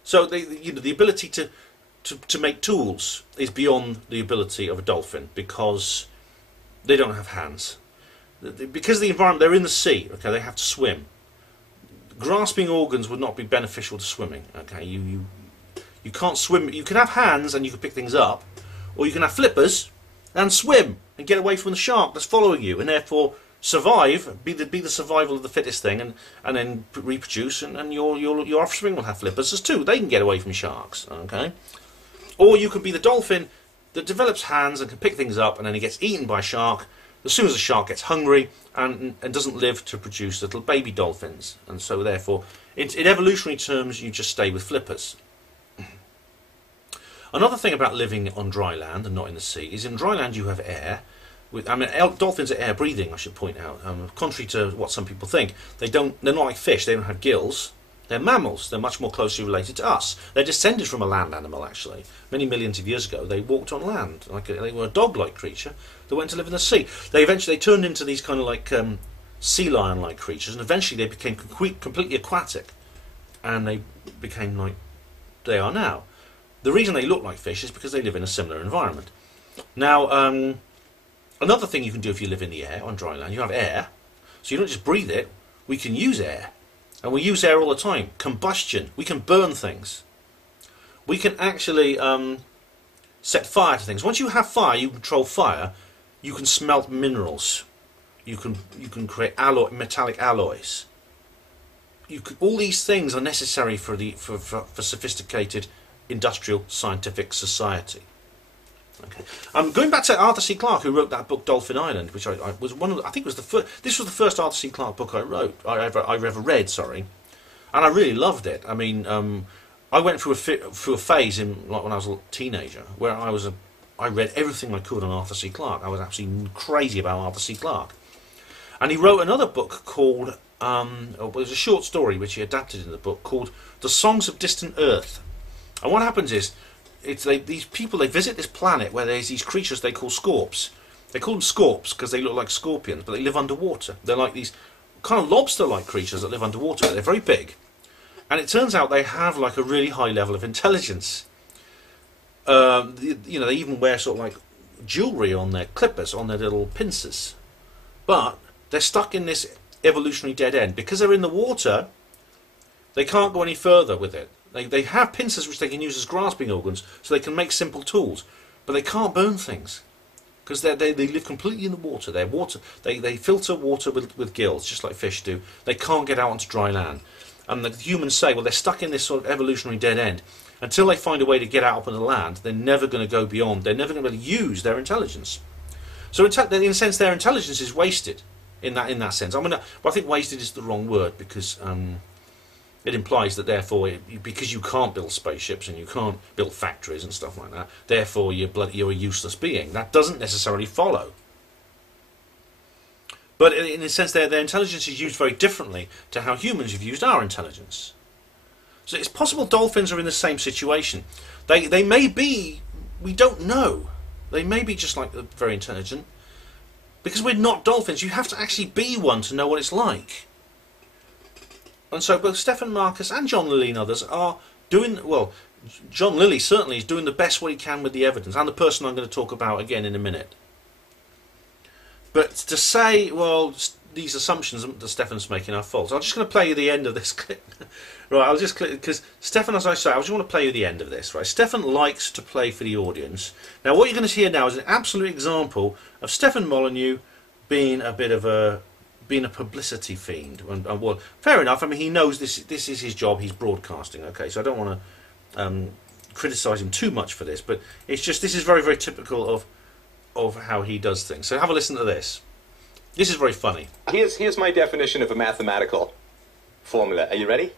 So the ability to make tools is beyond the ability of a dolphin because they don't have hands. Because of the environment, they're in the sea. Okay, they have to swim. Grasping organs would not be beneficial to swimming. Okay, you can't swim. You can have hands and you can pick things up, or you can have flippers and swim and get away from the shark that's following you, and therefore survive, be the survival of the fittest thing, and then reproduce, and your offspring will have flippers as too. They can get away from sharks. Okay, or you can be the dolphin that develops hands and can pick things up, and then it gets eaten by a shark as soon as the shark gets hungry and doesn't live to produce little baby dolphins. And so therefore, in evolutionary terms, you just stay with flippers. Another thing about living on dry land and not in the sea is in dry land you have air. Dolphins are air breathing, I should point out. Contrary to what some people think, they're not like fish. They don't have gills. They're mammals. They're much more closely related to us. They're descended from a land animal, actually. Many millions of years ago, they walked on land. They were a dog-like creature that went to live in the sea. They eventually turned into these kind of like sea lion-like creatures, and eventually they became completely aquatic, and they became like they are now. The reason they look like fish is because they live in a similar environment. Now, another thing you can do if you live in the air, on dry land, you have air, so you don't just breathe it. We can use air. And we use air all the time. Combustion. We can burn things. We can actually set fire to things. Once you have fire, you control fire. You can smelt minerals. You can create metallic alloys. All these things are necessary for sophisticated industrial scientific society. Okay. Going back to Arthur C. Clarke, who wrote that book Dolphin Island, which I was one of. I think it was the first. This was the first Arthur C. Clarke book I ever read. Sorry, and I really loved it. I mean, I went through a phase when I was a teenager where I read everything I could on Arthur C. Clarke. I was absolutely crazy about Arthur C. Clarke, and he wrote another book called. It was a short story which he adapted in the book called The Songs of Distant Earth. And what happens is. These people, they visit this planet where there's these creatures they call scorps. They call them scorps because they look like scorpions, but they live underwater. They're like these kind of lobster-like creatures that live underwater. They're very big. And it turns out they have like a really high level of intelligence. They even wear sort of like jewellery on their clippers, on their little pincers. But they're stuck in this evolutionary dead end. Because they're in the water, they can't go any further with it. They have pincers which they can use as grasping organs, so they can make simple tools, but they can't burn things because they live completely in the water. They filter water with gills, just like fish do. They can't get out onto dry land, and the humans say, well, they're stuck in this sort of evolutionary dead end until they find a way to get out onto the land. They're never going to go beyond. They're never going to be able to use their intelligence. So in a sense, their intelligence is wasted. In that sense, I think wasted is the wrong word because. It implies that therefore, because you can't build spaceships and you can't build factories and stuff like that, therefore you're a useless being. That doesn't necessarily follow. But in a sense, their intelligence is used very differently to how humans have used our intelligence. So it's possible dolphins are in the same situation. They may be, we don't know. They may be just like very intelligent. Because we're not dolphins, you have to actually be one to know what it's like. And so both Stefan Marcus and John Lilly and others are doing, well, John Lilly certainly is doing the best what he can with the evidence, and the person I'm going to talk about again in a minute. But to say, well, these assumptions that Stefan's making are false. I'm just going to play you the end of this clip. Right, I'll just click, because Stefan, as I say, I just want to play you the end of this. Right, Stefan likes to play for the audience. Now, what you're going to hear now is an absolute example of Stefan Molyneux being a bit of a publicity fiend. And well, fair enough. I mean, he knows this is his job. He's broadcasting. Okay, so I don't want to criticise him too much for this, but it's just this is very, very typical of how he does things. So have a listen to this. This is very funny. Here's my definition of a mathematical formula. Are you ready?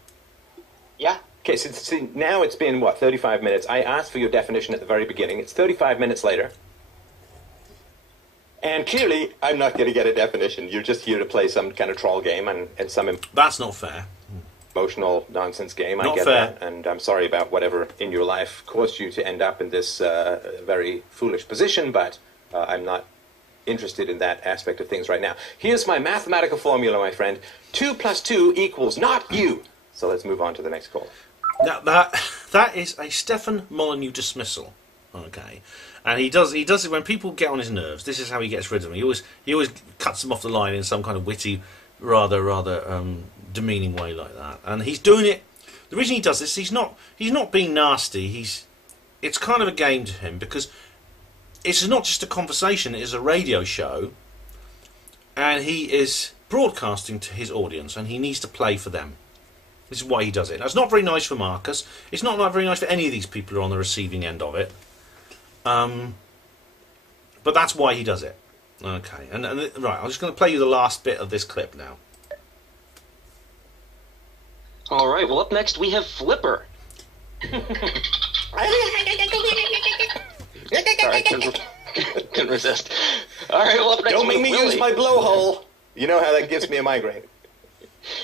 Yeah. Okay, so now it's been, 35 minutes. I asked for your definition at the very beginning. It's 35 minutes later. And clearly, I'm not going to get a definition. You're just here to play some kind of troll game and some That's not fair. Emotional nonsense game. Not I get fair. that. And I'm sorry about whatever in your life caused you to end up in this very foolish position, but I'm not interested in that aspect of things right now. Here's my mathematical formula, my friend. 2 plus 2 equals not you. So let's move on to the next call. Now that is a Stefan Molyneux dismissal. Okay, and he does it when people get on his nerves. This is how he gets rid of them. He always cuts them off the line in some kind of witty, rather demeaning way like that. And he's doing it. The reason he does this, he's not being nasty. It's kind of a game to him, because it's not just a conversation. It is a radio show, and he is broadcasting to his audience, and he needs to play for them. This is why he does it. Now, it's not very nice for Marcus. It's not very nice for any of these people who are on the receiving end of it. But that's why he does it. Okay, and right, I'm just going to play you the last bit of this clip now. All right, well, up next we have Flipper. All right, couldn't resist. All right, well, up next Don't make me use my blowhole. You know how that gives me a migraine.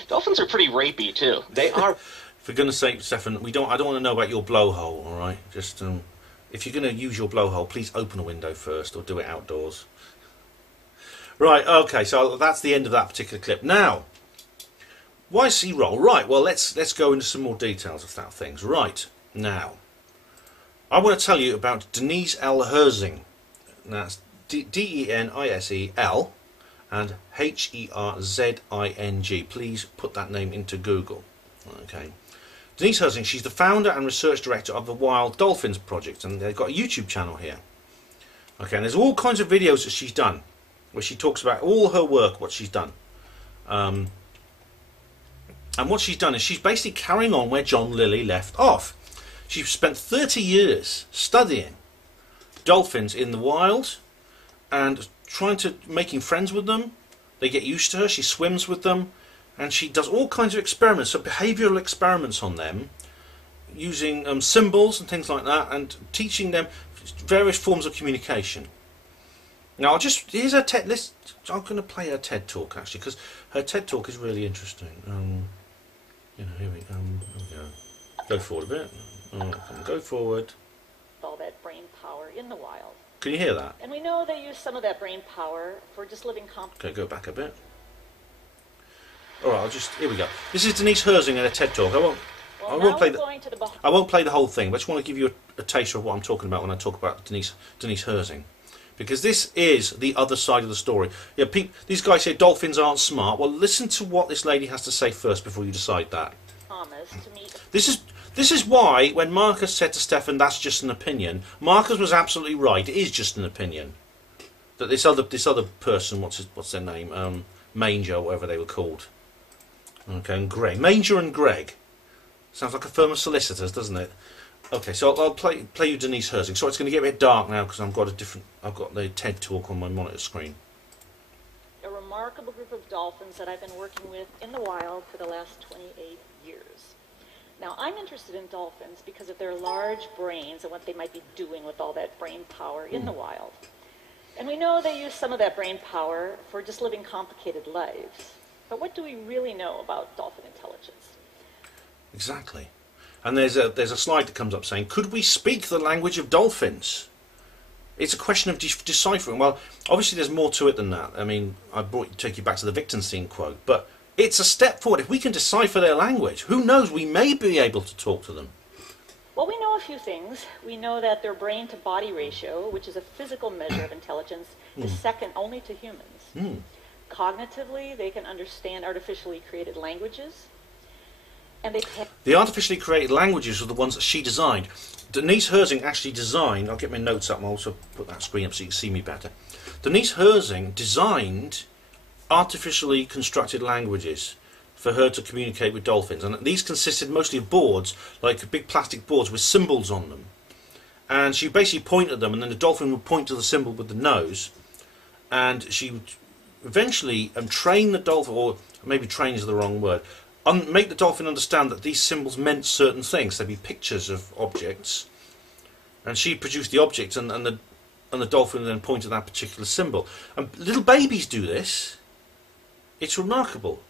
Dolphins are pretty rapey, too. They are. For goodness sake, Stefan, I don't want to know about your blowhole, all right? Just, if you're going to use your blowhole, please open a window first, or do it outdoors. Right, okay, so that's the end of that particular clip. Now, why is he wrong? Right, well, let's go into some more details of that things. Right, now, I want to tell you about Denise L. Herzing. That's D-E-N-I-S-E-L and H-E-R-Z-I-N-G. Please put that name into Google. Okay. Denise Herzing, she's the founder and research director of the Wild Dolphins Project, and they've got a YouTube channel here. Okay, and there's all kinds of videos that she's done, where she talks about all her work, what she's done. And what she's done is she's basically carrying on where John Lilly left off. She's spent 30 years studying dolphins in the wild and making friends with them. They get used to her, she swims with them, and she does all kinds of experiments, so behavioural experiments on them, using symbols and things like that, and teaching them various forms of communication. Now, here's her TED list. I'm going to play her TED talk, actually, because her TED talk is really interesting. Here we go. Go forward a bit. Go forward. All that brain power in the wild. Can you hear that? And we know they use some of that brain power for just living Okay, go back a bit. Alright, here we go. This is Denise Herzing in a TED talk. I won't play the whole thing, but I just want to give you a taster of what I'm talking about when I talk about Denise Herzing. Because this is the other side of the story. Yeah, these guys say dolphins aren't smart. Well, listen to what this lady has to say first before you decide that. This is why, when Marcus said to Stefan, that's just an opinion, Marcus was absolutely right. It is just an opinion. That this other person, what's their name? Manger, whatever they were called. Okay, and Greg. Manger and Greg. Sounds like a firm of solicitors, doesn't it? Okay, so I'll play you Denise Herzing. So it's going to get a bit dark now because I've got the TED talk on my monitor screen. A remarkable group of dolphins that I've been working with in the wild for the last 28 years. Now, I'm interested in dolphins because of their large brains and what they might be doing with all that brain power in the wild. And we know they use some of that brain power for just living complicated lives. But what do we really know about dolphin intelligence? Exactly. And there's a slide that comes up saying, could we speak the language of dolphins? It's a question of deciphering. Well, obviously there's more to it than that. I mean, take you back to the Wittgenstein quote, but it's a step forward. If we can decipher their language, who knows, we may be able to talk to them. Well, we know a few things. We know that their brain-to-body ratio, which is a physical measure of intelligence, is second only to humans. Cognitively, they can understand artificially created languages. And the artificially created languages are the ones that she designed. Denise Herzing actually designed, I'll get my notes up and I'll also put that screen up so you can see me better. Denise Herzing designed artificially constructed languages for her to communicate with dolphins, and these consisted mostly of boards, like big plastic boards with symbols on them, and she basically pointed at them, and then the dolphin would point to the symbol with the nose, and she would eventually train the dolphin, or maybe train is the wrong word, make the dolphin understand that these symbols meant certain things. There'd be pictures of objects, and she produced the objects, and the dolphin then pointed at that particular symbol. And little babies do this. It's remarkable.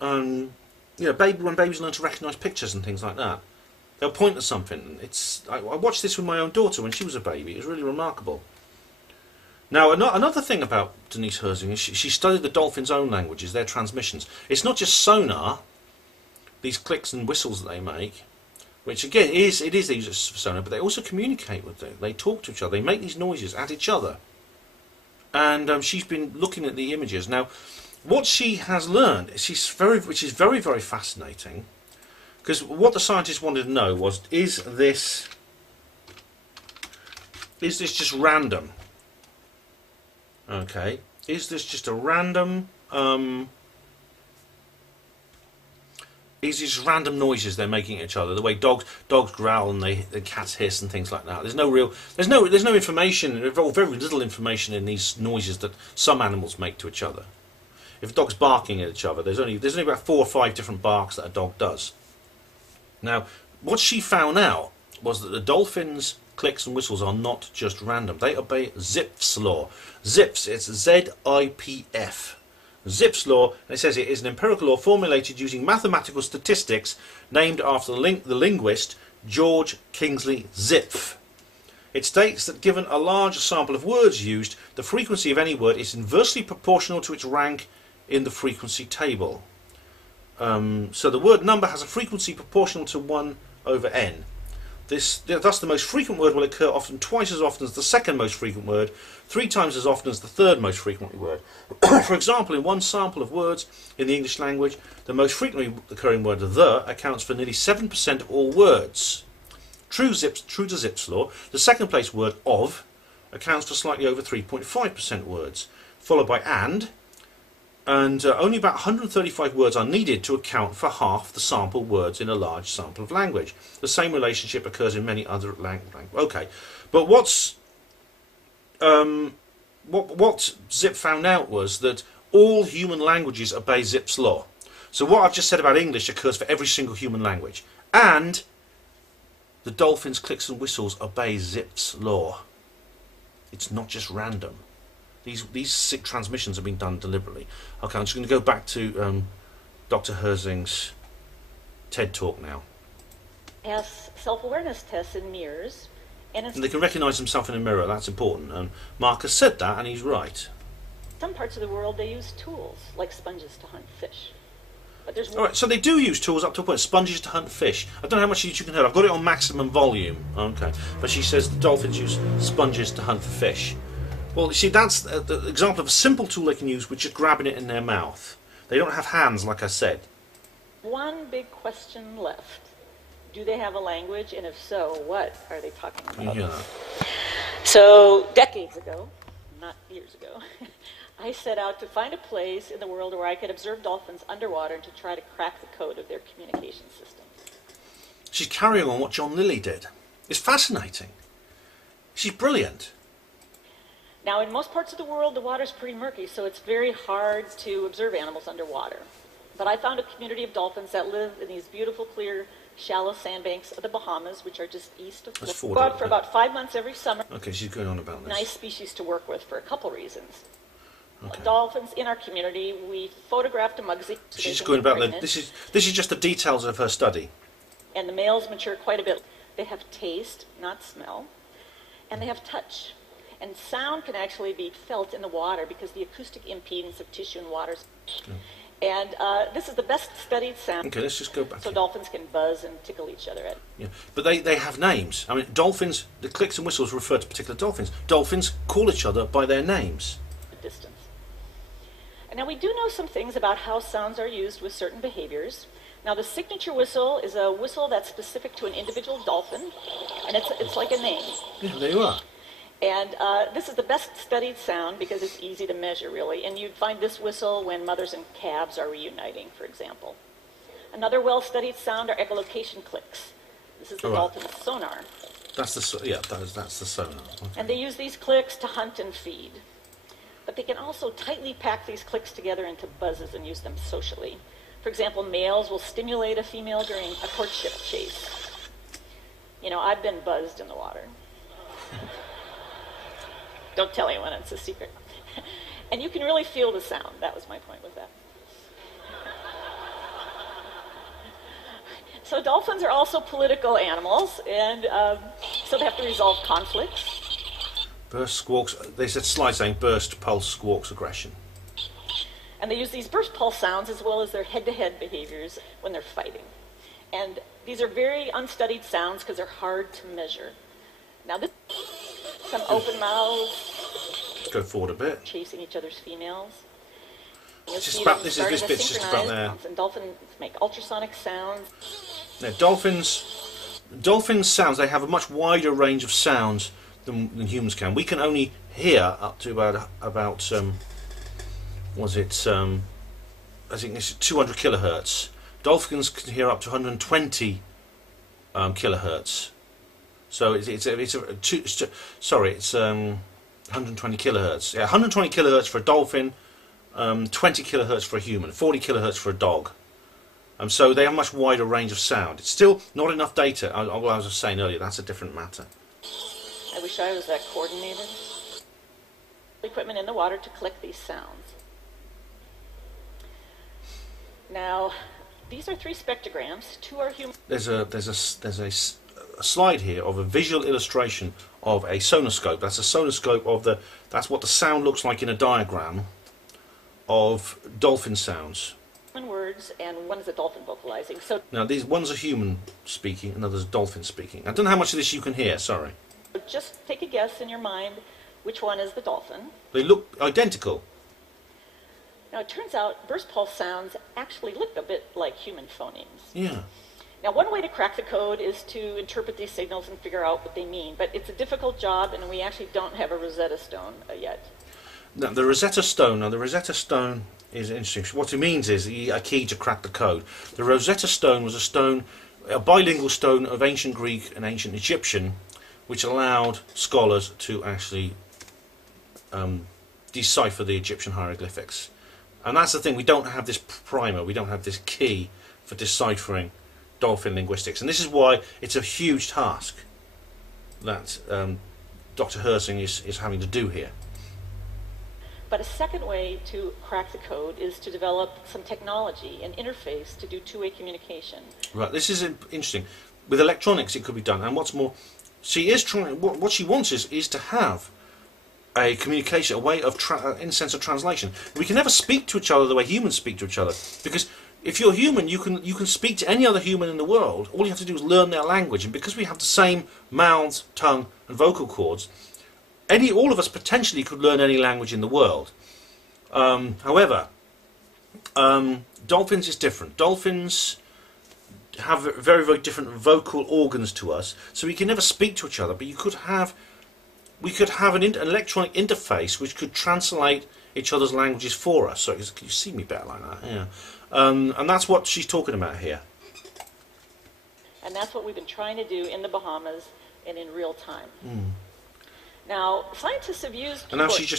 When babies learn to recognise pictures and things like that, they'll point at something. I watched this with my own daughter when she was a baby. It was really remarkable. Now, another thing about Denise Herzing is she studied the dolphins' own languages, their transmissions. It's not just sonar, these clicks and whistles that they make, which again it is used as sonar, but they also communicate with them. They talk to each other. They make these noises at each other. And she's been looking at the images. Now, what she has learned, which is very, very fascinating, because what the scientists wanted to know was, is this just random? Okay, is this just a random? Is these random noises they're making at each other? The way dogs growl and the cats hiss and things like that. There's no information, or very little information in these noises that some animals make to each other. If a dog's barking at each other, there's only about 4 or 5 different barks that a dog does. Now, what she found out was that the dolphins' clicks and whistles are not just random. They obey Zipf's law. Zipf's, it's Z-I-P-F. Zipf's law, and it says it is an empirical law formulated using mathematical statistics named after the linguist George Kingsley Zipf. It states that given a large sample of words used, the frequency of any word is inversely proportional to its rank in the frequency table. So the word number has a frequency proportional to 1 over n. Thus the most frequent word will occur often twice as often as the second most frequent word, 3 times as often as the third most frequent word. For example, in one sample of words in the English language, the most frequently occurring word the accounts for nearly 7% of all words. True to Zipf's law, the second place word of accounts for slightly over 3.5% words, followed by and only about 135 words are needed to account for half the sample words in a large sample of language. The same relationship occurs in many other languages. Okay, but what Zipf found out was that all human languages obey Zipf's law. So what I've just said about English occurs for every single human language, and the dolphins' clicks and whistles obey Zipf's law. It's not just random. These sick transmissions have been done deliberately. Okay, I'm just going to go back to Dr. Herzing's TED talk now. Has self-awareness tests in mirrors, and they can recognise themselves in a mirror. That's important. And Marcus said that, and he's right. In some parts of the world, they use tools like sponges to hunt fish. But there's all right, so they do use tools up to a point. Sponges to hunt fish. I don't know how much you can hear. I've got it on maximum volume. Okay, but she says the dolphins use sponges to hunt for fish. Well, you see, that's the example of a simple tool they can use, which is grabbing it in their mouth. They don't have hands, like I said. One big question left. Do they have a language? And if so, what are they talking about? Yeah. So, decades ago, not years ago, I set out to find a place in the world where I could observe dolphins underwater and to try to crack the code of their communication systems. She's carrying on what John Lilly did. It's fascinating. She's brilliant. Now, in most parts of the world, the water's pretty murky, so it's very hard to observe animals underwater. But I found a community of dolphins that live in these beautiful, clear, shallow sandbanks of the Bahamas, which are just east of Florida. Go out for about 5 months every summer. Okay, she's going on about this. Nice species to work with for a couple reasons. Okay. Dolphins in our community, we photographed a mugsy. So she's going about this is just the details of her study. And the males mature quite a bit. They have taste, not smell, and they have touch. And sound can actually be felt in the water because the acoustic impedance of tissue and water. And this is the best studied sound. Okay, let's just go back. So dolphins can buzz and tickle each other. Yeah, but they have names. I mean, dolphins, the clicks and whistles refer to particular dolphins. Dolphins call each other by their names. Distance. And now we do know some things about how sounds are used with certain behaviors. Now the signature whistle is a whistle that's specific to an individual dolphin, and it's like a name. Yeah, there you are. And this is the best studied sound because it's easy to measure, really. And you'd find this whistle when mothers and calves are reuniting, for example. Another well-studied sound are echolocation clicks. This is the dolphin's sonar. That's the sonar. Okay. And they use these clicks to hunt and feed. But they can also tightly pack these clicks together into buzzes and use them socially. For example, males will stimulate a female during a courtship chase. You know, I've been buzzed in the water. Don't tell anyone, it's a secret. And you can really feel the sound. That was my point with that. So dolphins are also political animals, and so they have to resolve conflicts. Burst, squawks. There's a slide saying burst, pulse, squawks, aggression. And they use these burst pulse sounds as well as their head-to-head behaviors when they're fighting. And these are very unstudied sounds because they're hard to measure. Now this some open mouths. Let's go forward a bit. Chasing each other's females. This bit's just about there. And dolphins make ultrasonic sounds. Now, dolphins sounds, they have a much wider range of sounds than humans can. We can only hear up to about I think it's 200 kilohertz. Dolphins can hear up to 120 kilohertz. So it's 120 kilohertz. Yeah, 120 kilohertz for a dolphin, 20 kilohertz for a human, 40 kilohertz for a dog. So they have a much wider range of sound. It's still not enough data. I was saying earlier, that's a different matter. I wish I was that coordinated. Equipment in the water to collect these sounds. Now, these are 3 spectrograms. 2 are human. There's a slide here of a visual illustration of a sonoscope. That's a sonoscope of that's what the sound looks like in a diagram of dolphin sounds. Words, and one is a dolphin vocalizing. So now one's a human speaking, another's a dolphin speaking. I don't know how much of this you can hear. Sorry. Just take a guess in your mind which one is the dolphin. They look identical. Now it turns out burst pulse sounds actually look a bit like human phonemes. Yeah. Now one way to crack the code is to interpret these signals and figure out what they mean, but it's a difficult job, and we actually don't have a Rosetta Stone yet. Now the Rosetta Stone is interesting. What it means is a key to crack the code. The Rosetta Stone was a bilingual stone of ancient Greek and ancient Egyptian, which allowed scholars to actually decipher the Egyptian hieroglyphics. And that's the thing, we don't have this primer, we don't have this key for deciphering dolphin linguistics. And this is why it's a huge task that Dr. Hersing is having to do here. But a second way to crack the code is to develop some technology, an interface to do two-way communication. Right, this is interesting. With electronics it could be done, and what's more, she is trying, what she wants is to have a communication, a way of, in the sense of translation. We can never speak to each other the way humans speak to each other, because if you're human, you can speak to any other human in the world. All you have to do is learn their language, and because we have the same mouths, tongue and vocal cords, all of us potentially could learn any language in the world. However, dolphins is different. Dolphins have very, very different vocal organs to us, so we can never speak to each other. But we could have an electronic interface which could translate each other's languages for us. So can you see me better like that? Yeah. And that's what she's talking about here. And that's what we've been trying to do in the Bahamas and in real time. Mm. Now, scientists have used... And now she's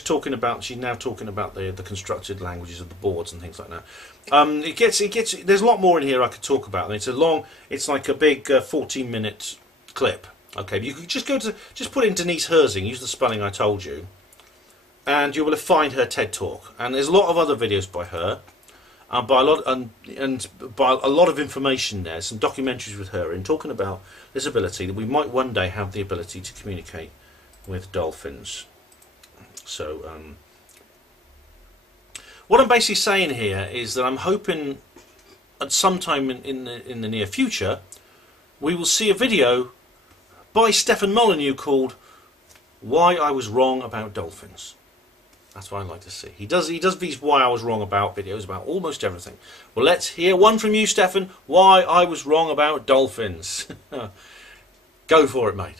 now talking about the constructed languages of the boards and things like that. There's a lot more in here I could talk about. It's like a big 14-minute clip. Okay, but you could just put in Denise Hersing, use the spelling I told you, and you will find her TED Talk. And there's a lot of other videos by her, by a lot of information there, some documentaries with her, in talking about this ability that we might one day have the ability to communicate with dolphins. So what I'm basically saying here is that I'm hoping at some time in the near future we will see a video by Stefan Molyneux called "Why I Was Wrong About Dolphins." That's what I'd like to see. He does these "Why I Was Wrong About" videos about almost everything. Well, let's hear one from you, Stefan. Why I was wrong about dolphins. Go for it, mate.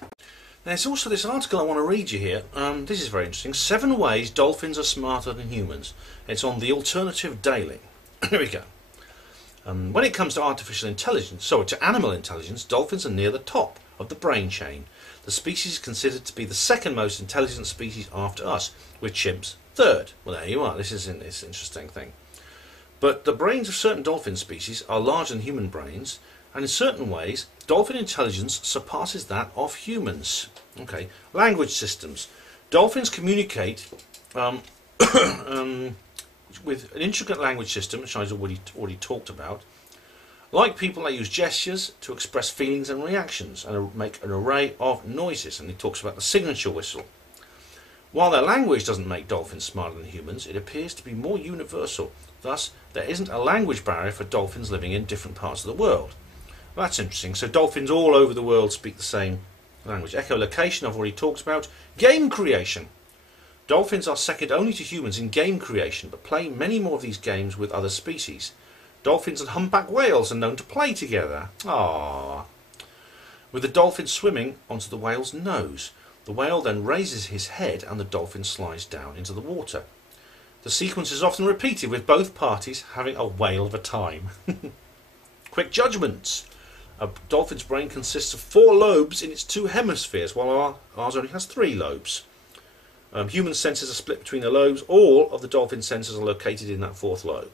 There's also this article I want to read you here. This is very interesting. 7 ways dolphins are smarter than humans. It's on the Alternative Daily. Here we go. When it comes to artificial intelligence, to animal intelligence, dolphins are near the top of the brain chain. The species is considered to be the second most intelligent species after us, with chimps third. Well, there you are. This is this interesting thing. But the brains of certain dolphin species are larger than human brains, and in certain ways, dolphin intelligence surpasses that of humans. Okay, language systems. Dolphins communicate with an intricate language system, which I've already talked about. Like people, they use gestures to express feelings and reactions, and make an array of noises. And he talks about the signature whistle. While their language doesn't make dolphins smarter than humans, it appears to be more universal. Thus, there isn't a language barrier for dolphins living in different parts of the world. Well, that's interesting. So dolphins all over the world speak the same language. Echolocation, I've already talked about. Game creation. Dolphins are second only to humans in game creation, but play many more of these games with other species. Dolphins and humpback whales are known to play together. Aww. With the dolphin swimming onto the whale's nose. The whale then raises his head and the dolphin slides down into the water. The sequence is often repeated with both parties having a whale of a time. Quick judgments. A dolphin's brain consists of 4 lobes in its 2 hemispheres, while ours only has 3 lobes. Human senses are split between the lobes. All of the dolphin senses are located in that 4th lobe.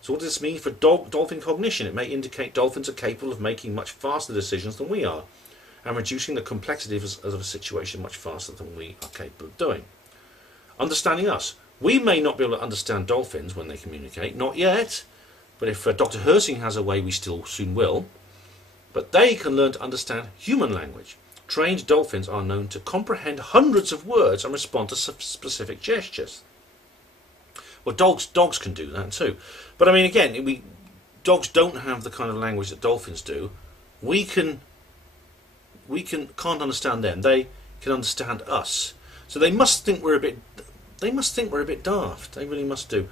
So what does this mean for dolphin cognition? It may indicate dolphins are capable of making much faster decisions than we are, and reducing the complexity of a situation much faster than we are capable of doing. Understanding us. We may not be able to understand dolphins when they communicate, not yet, but if Dr. Hersing has a way, we still soon will. But they can learn to understand human language. Trained dolphins are known to comprehend hundreds of words and respond to specific gestures. Well, dogs can do that too. But I mean, again, dogs don't have the kind of language that dolphins do. We can't understand them. They can understand us. So they must think we're a bit. They must think we're a bit daft. They really must do.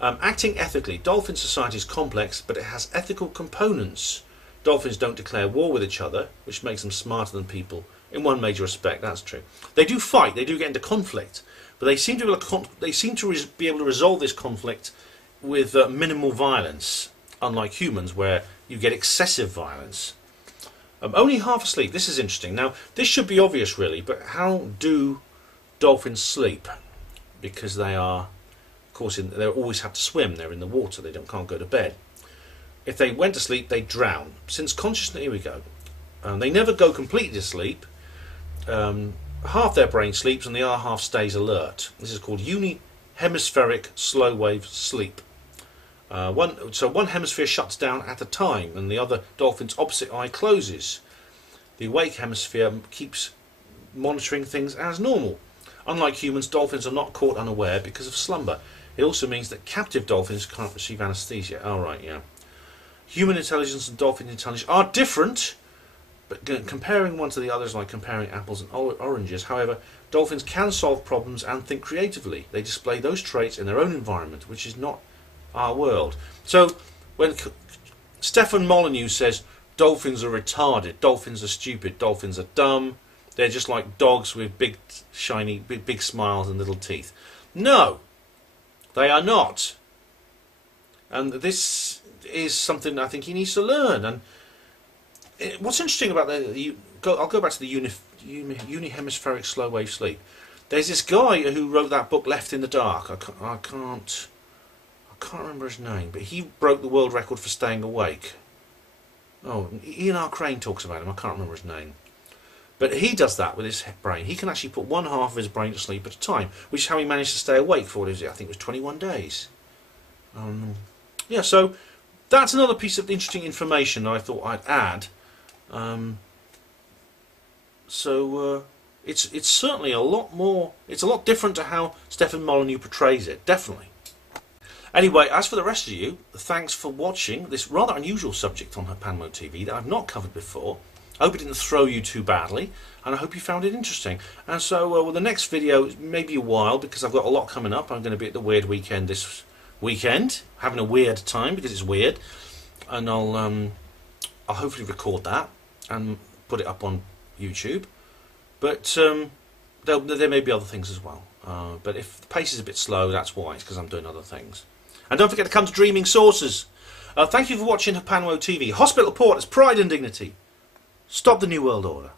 Acting ethically. Dolphin society is complex, but it has ethical components. Dolphins don't declare war with each other, which makes them smarter than people in one major respect. That's true. They do fight. They do get into conflict, but they seem to be able to resolve this conflict with minimal violence, unlike humans, where you get excessive violence. Only half asleep. This is interesting. Now, this should be obvious, really, but how do dolphins sleep? Because they are, of course, they always have to swim. They're in the water. They can't go to bed. If they went to sleep, they'd drown. Since consciousness, here we go. They never go completely to sleep. Half their brain sleeps and the other half stays alert. This is called unihemispheric slow wave sleep. One hemisphere shuts down at a time and the other dolphin's opposite eye closes. The awake hemisphere keeps monitoring things as normal. Unlike humans, dolphins are not caught unaware because of slumber. It also means that captive dolphins can't receive anesthesia. Oh, right, yeah. Human intelligence and dolphin intelligence are different, but comparing one to the other is like comparing apples and oranges. However, dolphins can solve problems and think creatively. They display those traits in their own environment, which is not our world. So, when Stefan Molyneux says dolphins are retarded, dolphins are stupid, dolphins are dumb, they're just like dogs with big, shiny, big smiles and little teeth. No, they are not. And this is something I think he needs to learn. And what's interesting about I'll go back to the unihemispheric slow wave sleep. There's this guy who wrote that book Left in the Dark. I can't remember his name, but he broke the world record for staying awake. Oh, Ian R. Crane talks about him. I can't remember his name. But he does that with his brain. He can actually put one half of his brain to sleep at a time, which is how he managed to stay awake for, I think it was 21 days. Yeah, so that's another piece of interesting information I thought I'd add. It's certainly a lot more. It's a lot different to how Stefan Molyneux portrays it. Definitely. Anyway, as for the rest of you, thanks for watching this rather unusual subject on Panmo TV that I've not covered before. I hope it didn't throw you too badly, and I hope you found it interesting. And so, well, the next video may be a while because I've got a lot coming up. I'm going to be at the Weird Weekend this weekend, having a weird time because it's weird, and I'll hopefully record that and put it up on YouTube. But there may be other things as well. But if the pace is a bit slow, that's why. It's because I'm doing other things. And don't forget to come to Dreaming Saucers. Thank you for watching Panmo TV. Hospital Port is pride and dignity. Stop the New World Order.